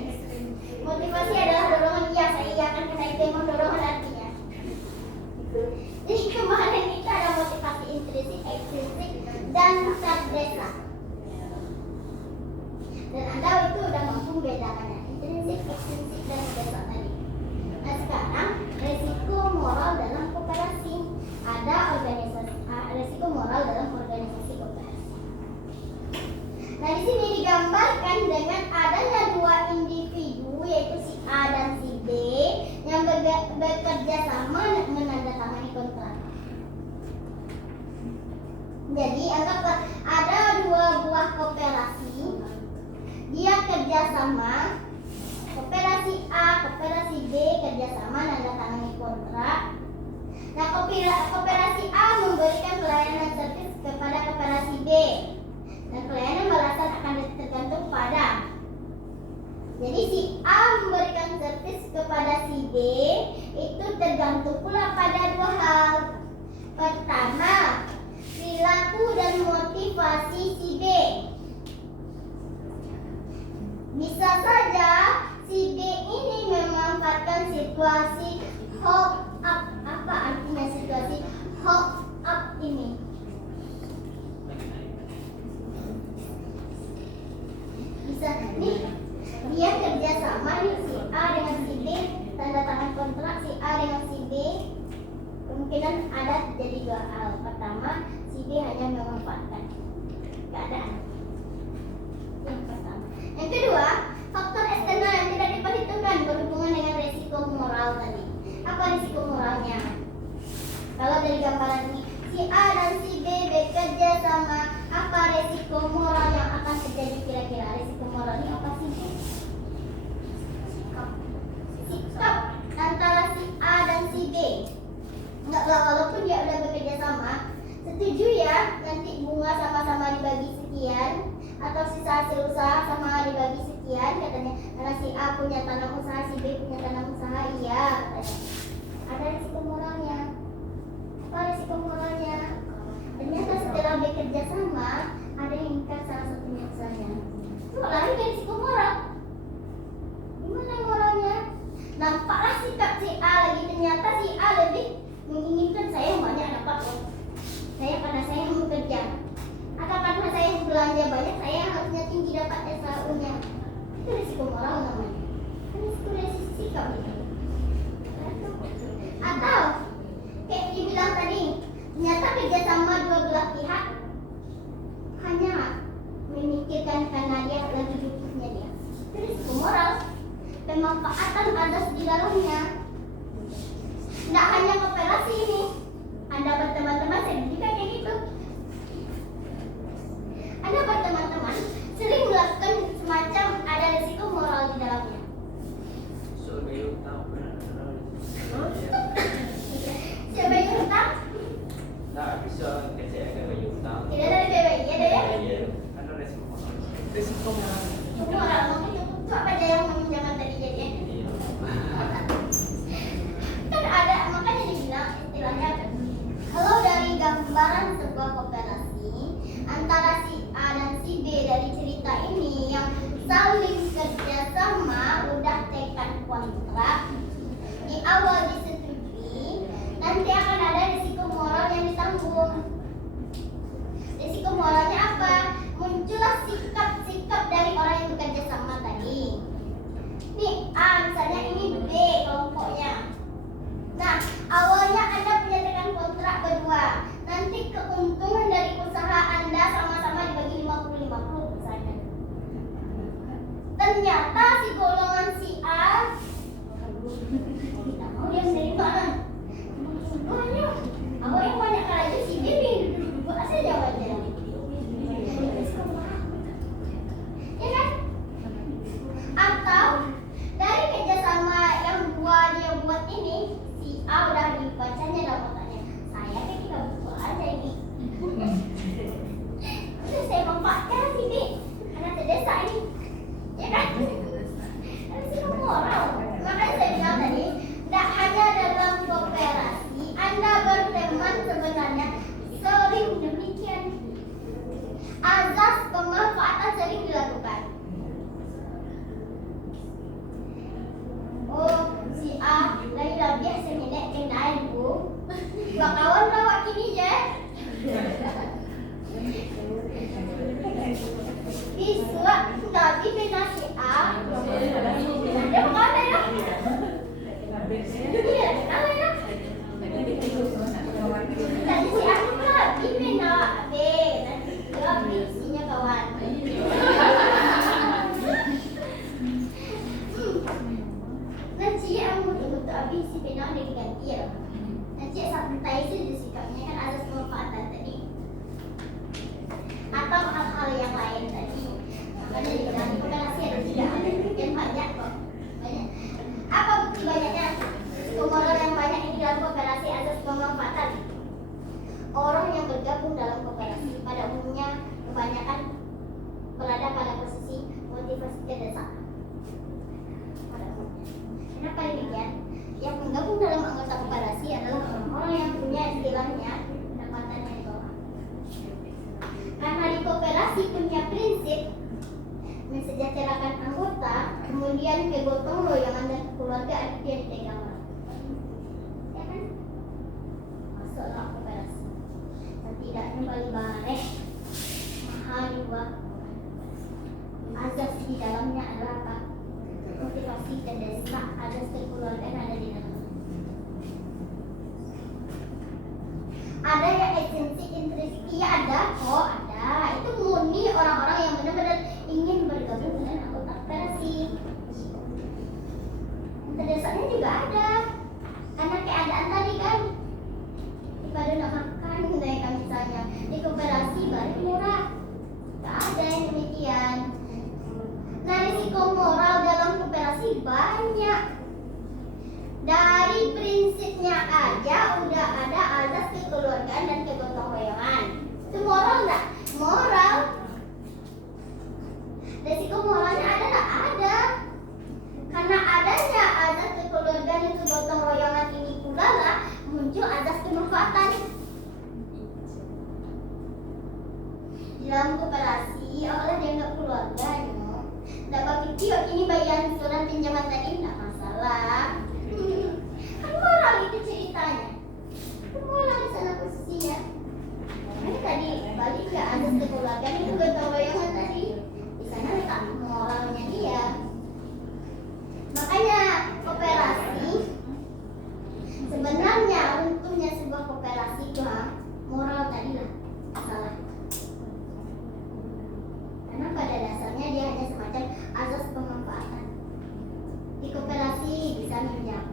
Motivasi adalah dorongan. Ya, saya Dan Anda itu udah mampu membedakannya intrinsik, ekstrinsik, dan mendesak tadi. Nah sekarang resiko moral dalam kooperasi. Ada resiko moral dalam organisasi kooperasi. Nah di sini digambarkan dengan adanya dua individu yaitu si A dan si B yang bekerja sama menandatangani kontrak. Jadi anggaplah ada dua buah koperasi, dia kerjasama, koperasi A, koperasi B kerjasama menandatangani kontrak. Nah koperasi A memberikan pelayanan servis kepada koperasi B, dan pelayanan balasan akan tergantung pada. Jadi si A memberikan servis kepada si B itu tergantung pula pada dua hal. Pertama, perilaku dan motivasi si B. Bisa saja si B ini memanfaatkan situasi hold up. Apa artinya situasi hold up ini? Bisa nih, dia kerja sama nih si A dengan si B, tanda tangan kontrak si A dengan si B. Kemungkinan ada terjadi dua hal. Pertama, si B hanya memanfaatkan keadaan. Yang pertama. Yang kedua, faktor eksternal yang tidak diperhitungkan berhubungan dengan resiko moral tadi. Apa risiko moralnya? Kalau dari gambaran ini, si A dan si B bekerja sama, apa resiko moral yang akan terjadi kira-kira? Resiko moralnya apa sih? Sikap antara si A dan si B. Enggak, walaupun dia udah bekerja sama, setuju ya nanti bunga sama-sama dibagi sekian, atau sisa hasil usaha sama dibagi sekian katanya. Karena si A punya tanah usaha, si B punya tanah usaha, iya katanya. Ada risiko moralnya. Apa risiko moralnya? Ternyata setelah bekerja sama, ada yang ingkar salah satunya usahanya. Itu lari dari risiko moral. Gimana moralnya? Nampaklah sikap si A lagi, ternyata si A lebih menginginkan saya banyak dapat uang. Karena saya yang bekerja. Atau karena saya yang belanja banyak, saya harusnya tinggi dapat SAU-nya. Itu risiko moral namanya. Risiko sikap itu. Atau kayak dibilang tadi, ternyata kerjasama dua belah pihak hanya memikirkan karena dia lagi butuhnya dia. Itu risiko moral. Pemanfaatan atas di dalamnya. Tidak hanya kooperasi ini. Anda berteman-teman sering juga kayak gitu. Anda berteman-teman sering melakukan semacam ada risiko moral di dalamnya. Siapa yang hutang? Nah, bisa kerja agak banyak hutang. Tidak dari BBI, ada ya? Iya, ada resiko moral. Resiko moral. Moral, mungkin itu apa aja yang meminjamkan tadi jadi. Kan ada, makanya dibilang istilahnya kalau dari gambaran sebuah kooperasi antara si A dan si B dari cerita ini yang saling kerjasama udah tekan kontrak di awal disetujui, nanti akan ada risiko moral yang ditanggung. Risiko moralnya apa? Muncullah sikap-sikap dari orang yang bekerja sama tadi. Nih A misalnya, ini B kelompoknya. Nah, awalnya Anda punya tekan kontrak berdua. Nanti keuntungan dari usaha Anda sama-sama dibagi 50-50 misalnya. Ternyata si golongan si A tidak mau dia menerima. Banyak. Awal yang banyak aja si B duduk-duduk saja wajah. Ya kan? Atau dari kerjasama yang dua dia buat ini, si A udah dibacanya dalam otaknya, saya kan kita butuh aja ini. Terus saya manfaatkan si B karena terdesak ini, ya kan? motivasi terdesak. Kenapa demikian? Yang menggabung dalam anggota koperasi adalah orang-orang yang punya istilahnya pendapatan yang bawah. Karena di koperasi punya prinsip mensejahterakan anggota, kemudian kegotong royongan dan keluarga ada dia dipegang orang. Ya kan? Masuklah koperasi. Setidaknya balik bareh mahal juga. Azas di dalamnya adalah apa? Motivasi terdesak, azas kekeluargaan ada di dalam. Ada yang esensi intrinsik, iya ada kok, ada. Itu murni orang-orang yang benar-benar ingin bergabung dengan anggota koperasi. Terdesaknya juga ada, karena keadaan tadi kan, daripada nak makan, kan misalnya di koperasi baru murah, tak ada yang demikian. Nah, risiko moral dalam koperasi banyak. Dari prinsipnya aja udah ada azas kekeluargaan dan kegotong royongan. Itu moral enggak? Moral. Risiko moralnya ada enggak? Ada. Karena adanya azas kekeluargaan dan kegotong royongan ini pula lah muncul azas kemanfaatan. Di dalam koperasi oleh dianggap keluarga, dapat kecil ini bagian surat pinjaman tadi enggak masalah. Kan moral itu ceritanya. Moral di sana posisinya. Ini tadi balik ke azas kekeluargaan itu gotong royongan tadi. Di sana letak moralnya dia. Makanya koperasi sebenarnya untungnya sebuah koperasi itu moral tadi lah salah. Karena pada dasarnya dia hanya semacam azas pemanfaatan. Di koperasi bisa minjam.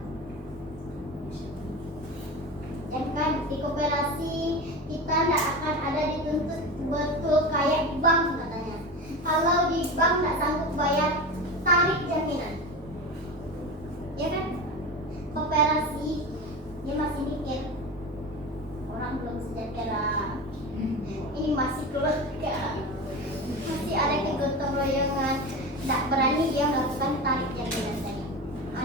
Ya kan, di koperasi kita tidak akan ada dituntut betul kayak bank katanya. Kalau di bank tidak sanggup bayar, tarik jaminan. Ya kan? Koperasi dia masih mikir orang belum sejahtera. Ini masih keluarga. Masih ada kegotong royongan, tidak berani dia melakukan tarik jaminan tadi.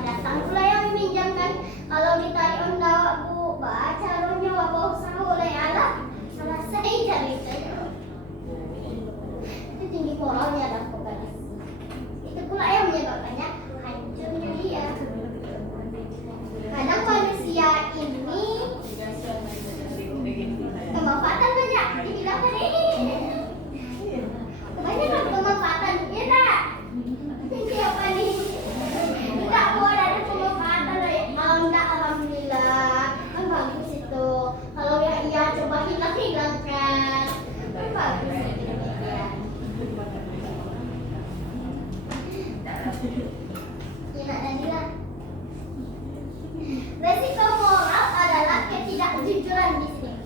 Datang pula yang meminjamkan, kalau ditarik onda bu, baca rohnya wabah usaha oleh Allah, selesai cari saya. Itu tinggi moralnya dalam koperasi. Itu pula yang menyebabkannya hancurnya dia. Kadang manusia ini kemanfaatan banyak, dibilang tadi. Kebanyakan kemanfaatan, ya tak? Siapa nih? Tidak boleh ada pemanfaatan lah ya. Enggak, alhamdulillah. Kan bagus itu. Kalau ya iya coba hilangkan. Kan bagus itu demikian. Ya nak Nadila. Resiko moral adalah ketidakjujuran di sini.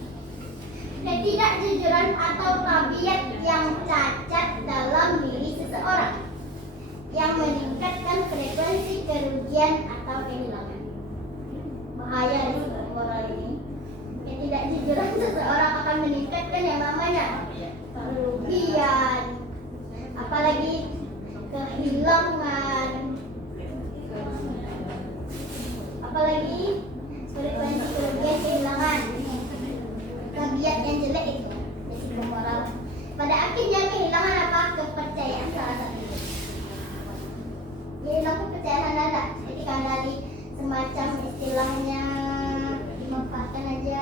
Ketidakjujuran atau tabiat yang cacat dalam diri seseorang yang meningkatkan frekuensi kerugian atau kehilangan. Bahaya risiko moral ini. Ketidakjujuran seseorang akan meningkatkan yang namanya kerugian, apalagi kehilangan, apalagi frekuensi kerugian kehilangan. Tabiat yang jelek itu risiko moral. Pada akhirnya kehilangan apa? Kepercayaan salah satu. Hilang kepercayaan Anda. Jadi kan tadi semacam istilahnya dimanfaatkan aja,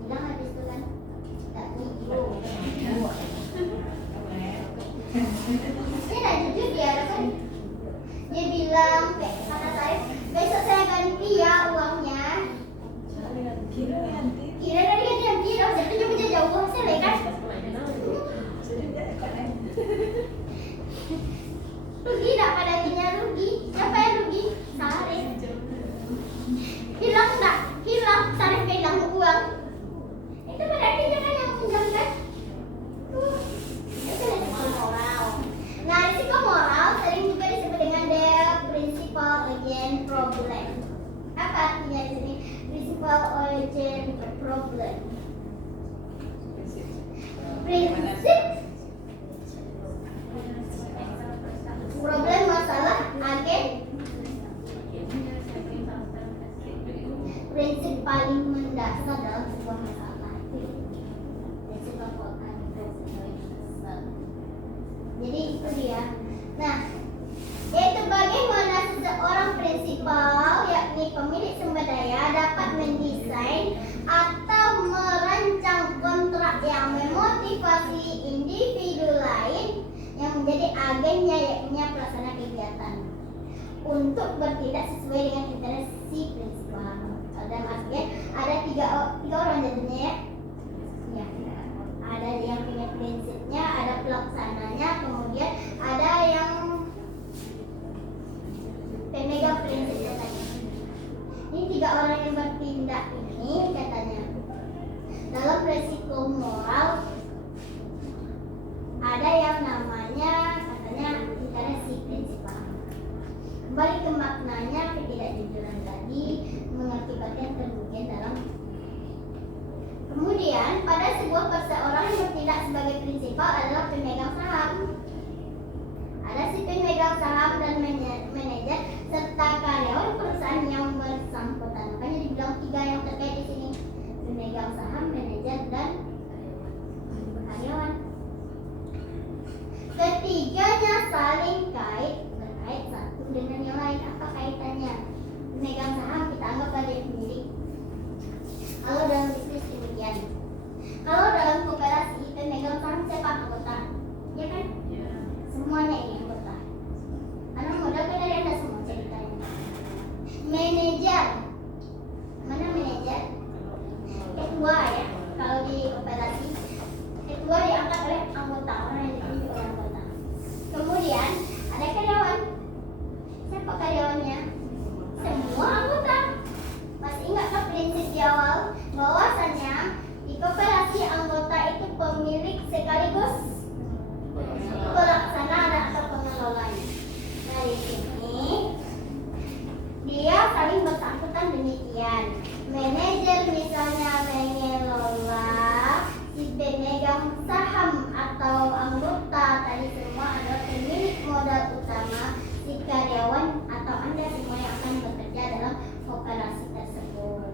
hilang habis itu kan tidak jujur. Dia tidak jujur dia kan. Dia bilang kata saya besok saya ganti ya uangnya. Kira dari ganti dong. Jadi cuma jauh hasilnya kan. Rugi tak pada akhirnya rugi. Siapa yang rugi? Sarif. Hilang tak? Hilang. Sarif hilang uang. Itu pada akhirnya kan yang menjamkan. Itu risiko moral. Nah, risiko moral sering juga disebut dengan the principal agent problem. Apa artinya di sini? Principal agent problem. Prinsip dasar dalam sebuah masalah. Prinsipal Quran. Jadi itu dia. Nah, yaitu bagaimana seseorang prinsipal, yakni pemilik sumber daya, dapat mendesain atau merancang kontrak yang memotivasi individu lain yang menjadi agennya, yakni pelaksana kegiatan, untuk bertindak sesuai dengan interesi prinsipal. Dalam artian ada tiga orang jadinya ya. Ya, ada yang punya prinsipnya, ada pelaksananya, kemudian ada yang pemegang prinsipnya tadi. Ini tiga orang yang bertindak ini katanya dalam resiko moral ada yang namanya katanya interesi prinsipal. Kembali ke maknanya, ketidakjujuran tadi mengakibatkan kerugian dalam. Kemudian pada sebuah perseorangan yang bertindak sebagai prinsipal adalah pemegang saham. Ada si pemegang saham dan manajer serta karyawan perusahaan yang bersangkutan. Makanya dibilang tiga yang terkait di sini: pemegang saham, manajer, dan karyawan. Ketiganya saling berkait satu dengan yang lain. Apa kaitannya? Pemegang saham kita anggap ada pemilik. Kalau dalam bisnis demikian. Kalau dalam koperasi pemegang saham siapa? Anggota, ya kan? Semuanya ini anggota. Karena modal kan dari Anda semua ceritanya. Manajer, mana manajer? Ketua ya. Kalau di koperasi ketua diangkat oleh anggota, orang yang ditunjuk oleh anggota. Kemudian ada karyawan. Siapa karyawannya? Semua anggota. Masih ingat kan prinsip di awal bahwasanya di koperasi anggota itu pemilik sekaligus pelaksana atau pengelolanya. Nah di sini dia saling bersangkutan demikian. Manajer misalnya mengelola, si pemegang saham atau anggota tadi semua adalah pemilik modal utama, si karyawan atau Anda semua yang akan bekerja dalam koperasi tersebut.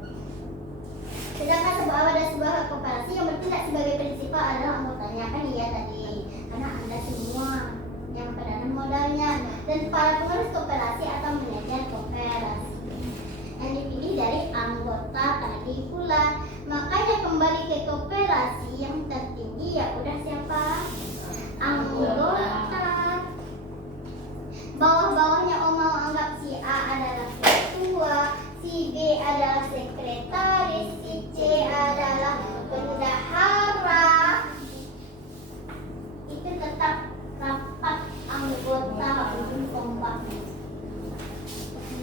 Sedangkan sebuah koperasi yang bertindak sebagai prinsipal adalah anggotanya, kan iya tadi, karena Anda semua yang pendanaan modalnya dan para pengurus koperasi atau manajer koperasi yang dipilih dari anggota tadi pula. Makanya kembali ke koperasi yang tertinggi ya udah siapa? Anggota. Bawah-bawahnya mau anggap si A adalah ketua, si B adalah sekretaris, si C adalah bendahara. Itu tetap rapat anggota ujung tombaknya.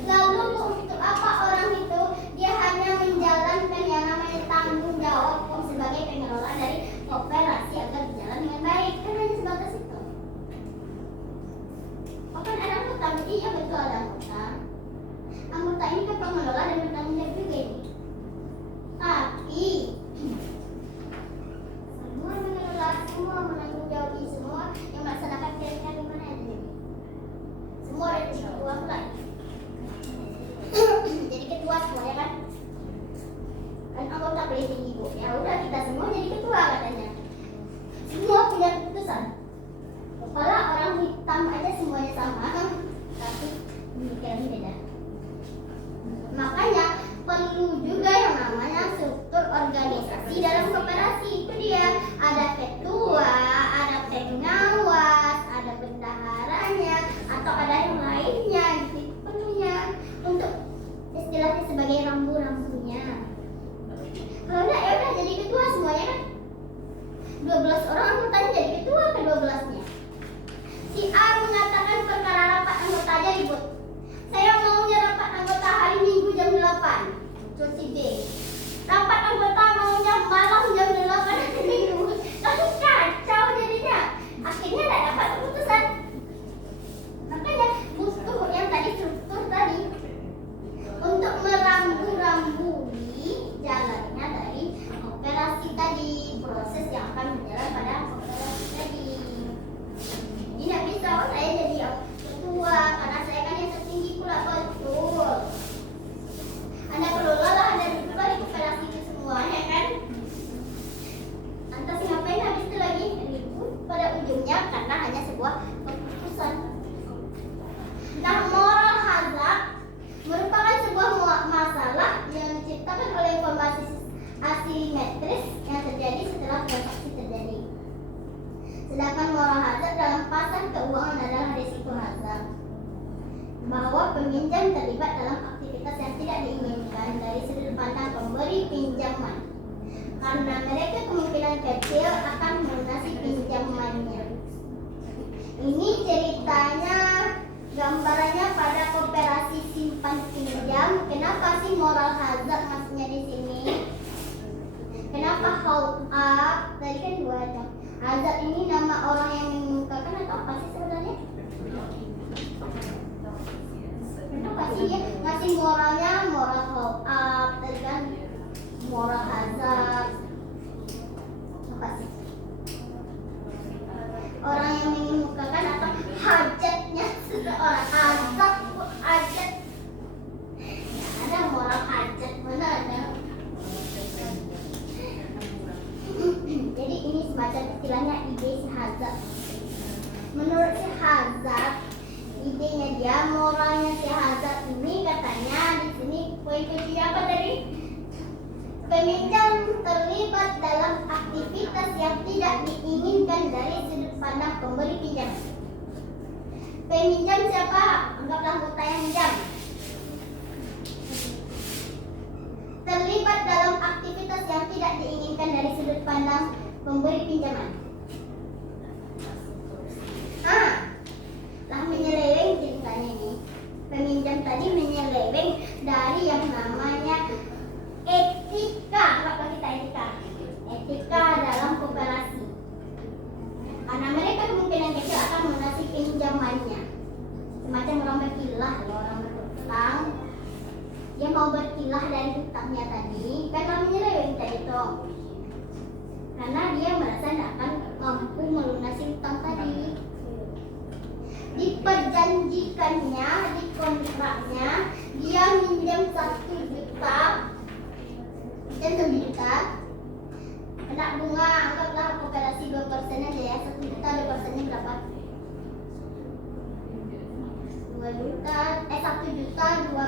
Lalu untuk apa orang itu? Dia hanya menjalankan yang namanya tanggung jawab sebagai pengelola dari koperasi agar berjalan dengan baik. Kan hanya sebatas itu. Oh kan ada anggota, iya betul ada anggota. Anggota ini kan pengelola dan bertanggung jawab juga ini. Tapi semua mengelola, semua menanggung jawab, semua yang melaksanakan kira-kira di mana itu? Semua ada di ketua pula. Jadi ketua semua ya kan? Kan anggota boleh tinggi bu. Ya udah kita semua jadi ketua katanya. Semua punya keputusan. Kepala orang hitam aja semuanya sama kan? Tapi pemikirannya beda. Makanya perlu juga yang namanya struktur organisasi dalam koperasi. Itu dia, ada ketua, ada pengawas, ada bendaharanya, atau ada yang lainnya gitu. Perlunya untuk istilahnya sebagai rambu-rambunya. Kalau enggak ya udah jadi ketua semuanya kan. 12 orang anggotanya jadi ketua ke-12-nya. Si A mengatakan perkara rapat anggota aja ribut. Saya maunya rapat anggota hari Minggu jam 8. Terus si B, rapat anggota maunya malam jam 8 hari Minggu. Lalu kacau jadinya. Akhirnya bahwa peminjam terlibat dalam aktivitas yang tidak diinginkan dari sudut pandang pemberi pinjaman, karena mereka kemungkinan kecil akan melunasi pinjamannya. Ini ceritanya, gambarannya pada koperasi simpan pinjam. Kenapa sih moral hazard maksudnya di sini? Kenapa hold up? Tadi kan 2 jam. Hazard ini nama orang yang mengemukakan atau apa sih sebenarnya? Kenapa sih dia ngasih moralnya, moral hold up, tadi kan moral hazard. Apa sih? Orang yang mengemukakan atau hajatnya seseorang. Hajat. Ya, ada moral hajat, mana ada? Jadi ini semacam istilahnya ide si Hazard. Menurut si Hazard, idenya dia, moralnya si Hazard ini katanya di sini poin kunci apa tadi? Peminjam terlibat dalam aktivitas yang tidak diinginkan dari sudut pandang pemberi pinjam. Peminjam siapa? Anggaplah anggota yang minjam. Terlibat dalam aktivitas yang tidak diinginkan dari sudut pandang pemberi pinjaman. Lah menyeleweng ceritanya ini. Peminjam tadi menyeleweng dari yang namanya etika. Apa kita etika? Etika dalam koperasi. Karena mereka kemungkinan kecil akan melunasi pinjamannya. Semacam orang berkilah, orang berhutang. Dia mau berkilah dari hutangnya tadi, kan menyeleweng tadi toh. Karena dia merasa tidak akan mampu melunasi hutang tadi. Diperjanjikannya, di kontraknya, dia minjam 1 juta, dan 1 juta. Kena bunga, anggaplah koperasi 2% aja ya. 1 juta 2%-nya berapa? 2 juta, 1 juta 2%, 2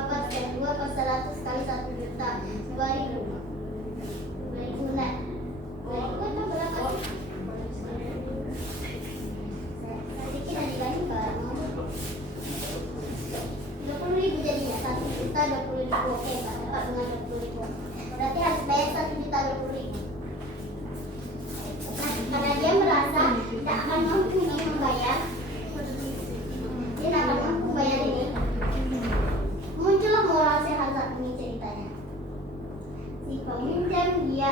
per 100 kali 1 juta, 2.000. 2.000 net. 2.000 kan berapa sih? Saya bikin adik-adik kalau mau 20.000 jadinya, 1 juta 20.000. Oke, Pak, dapat dengan 20.000. Berarti harus bayar 1 juta 20.000. Nah, karena dia merasa tidak akan mampu membayar, dia tidak akan mampu bayar ini. Muncullah moral si Hazard ini ceritanya. Si peminjam dia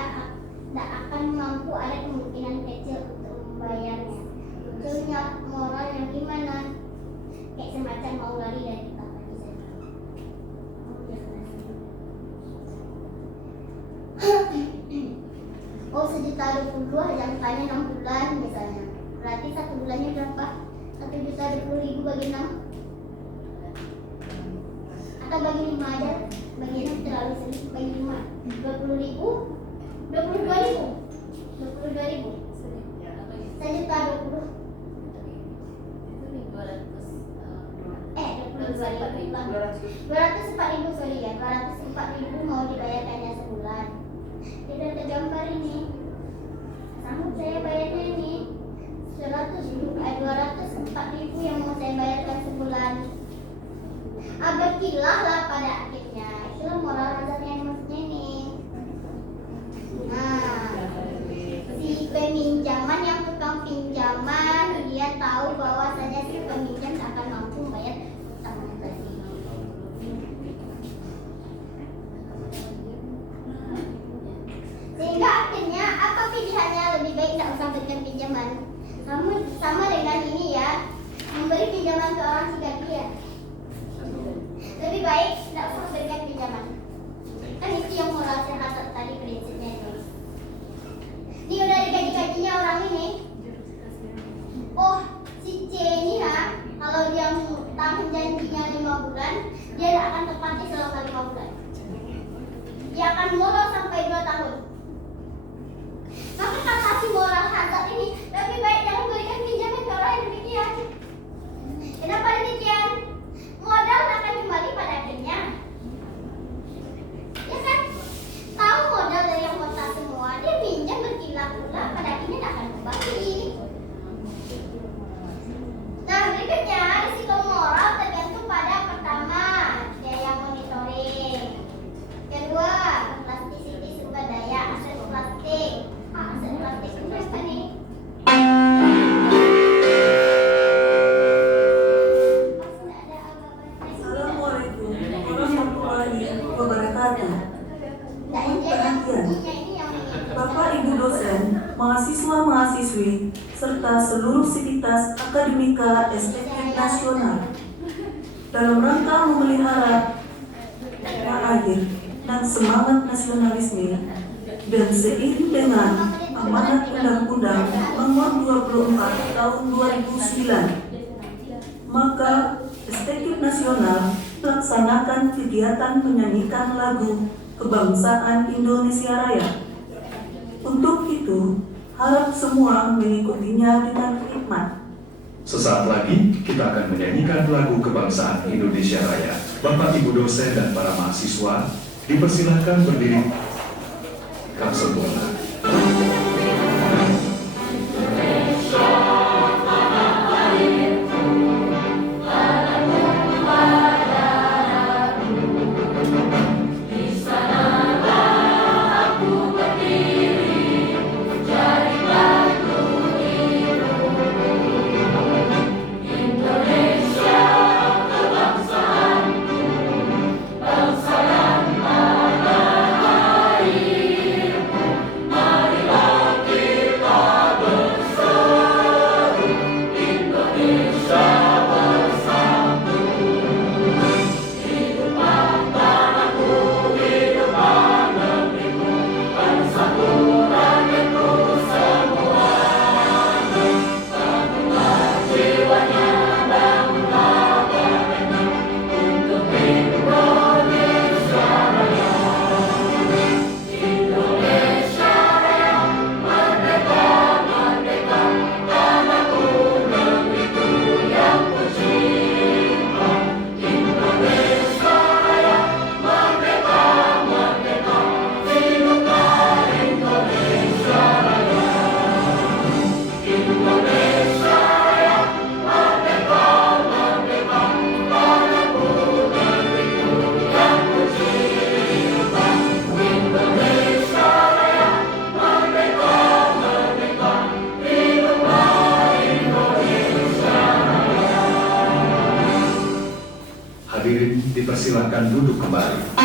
tidak akan mampu, ada kemungkinan kecil untuk membayarnya. Munculnya moral yang gimana? Kayak semacam mau lari dari kita tadi saja. Oh, 1.022 jangkanya 6 bulan misalnya. Berarti 1 bulannya berapa? 1.020.000 bagi 6. Atau bagi 5 aja. Bagi 6 terlalu sedikit, bagi 5. 20.000, 22.000. 22.000. 1.020. 204.000, sorry ya. 204.000 mau dibayarkannya sebulan. Tidak tergambar ini. Sanggup saya bayarnya ini 204.000 yang mau saya bayarkan sebulan. Berkilah lah pada akhirnya. Itulah moral hazard yang maksudnya ini. Nah, si peminjaman yang tukang pinjaman, dia tahu bahwasanya si peminjam akan mampu bayar utangnya tadi. Sehingga akhirnya apa pilihannya? Lebih baik tidak usah berikan pinjaman. Sama dengan ini ya, memberi pinjaman ke orang jika dia lebih baik tidak usah berikan pinjaman. Kan itu yang moral sehat tadi prinsipnya itu. Ini udah digaji-gajinya orang ini. Oh, si C ini kalau dia tahun janjinya 5 bulan, dia tidak akan tepati selama 5 bulan. Dia akan molor sampai 2 tahun. Maka kata si moral hazard ini, lebih baik jangan berikan pinjaman ke orang yang demikian. Kenapa demikian? Modal akan kembali pada akhirnya. Ya kan? Tahu modal dari yang kota semua, dia pinjam berkilah pula, pada akhirnya tidak akan kembali. Nah, berikutnya risiko moral tergantung pada siswa-siswi, serta seluruh sivitas akademika estetik nasional dalam rangka memelihara air dan semangat nasionalisme dan seiring dengan amanat Undang-Undang Nomor 24 Tahun 2009, maka Estetik Nasional melaksanakan kegiatan menyanyikan lagu Kebangsaan Indonesia Raya. Untuk itu, harap semua mengikutinya dengan hikmat. Sesaat lagi kita akan menyanyikan lagu Kebangsaan Indonesia Raya. Bapak, Ibu dosen dan para mahasiswa dipersilahkan berdiri. Kami sempurna. Hadirin dipersilakan duduk kembali.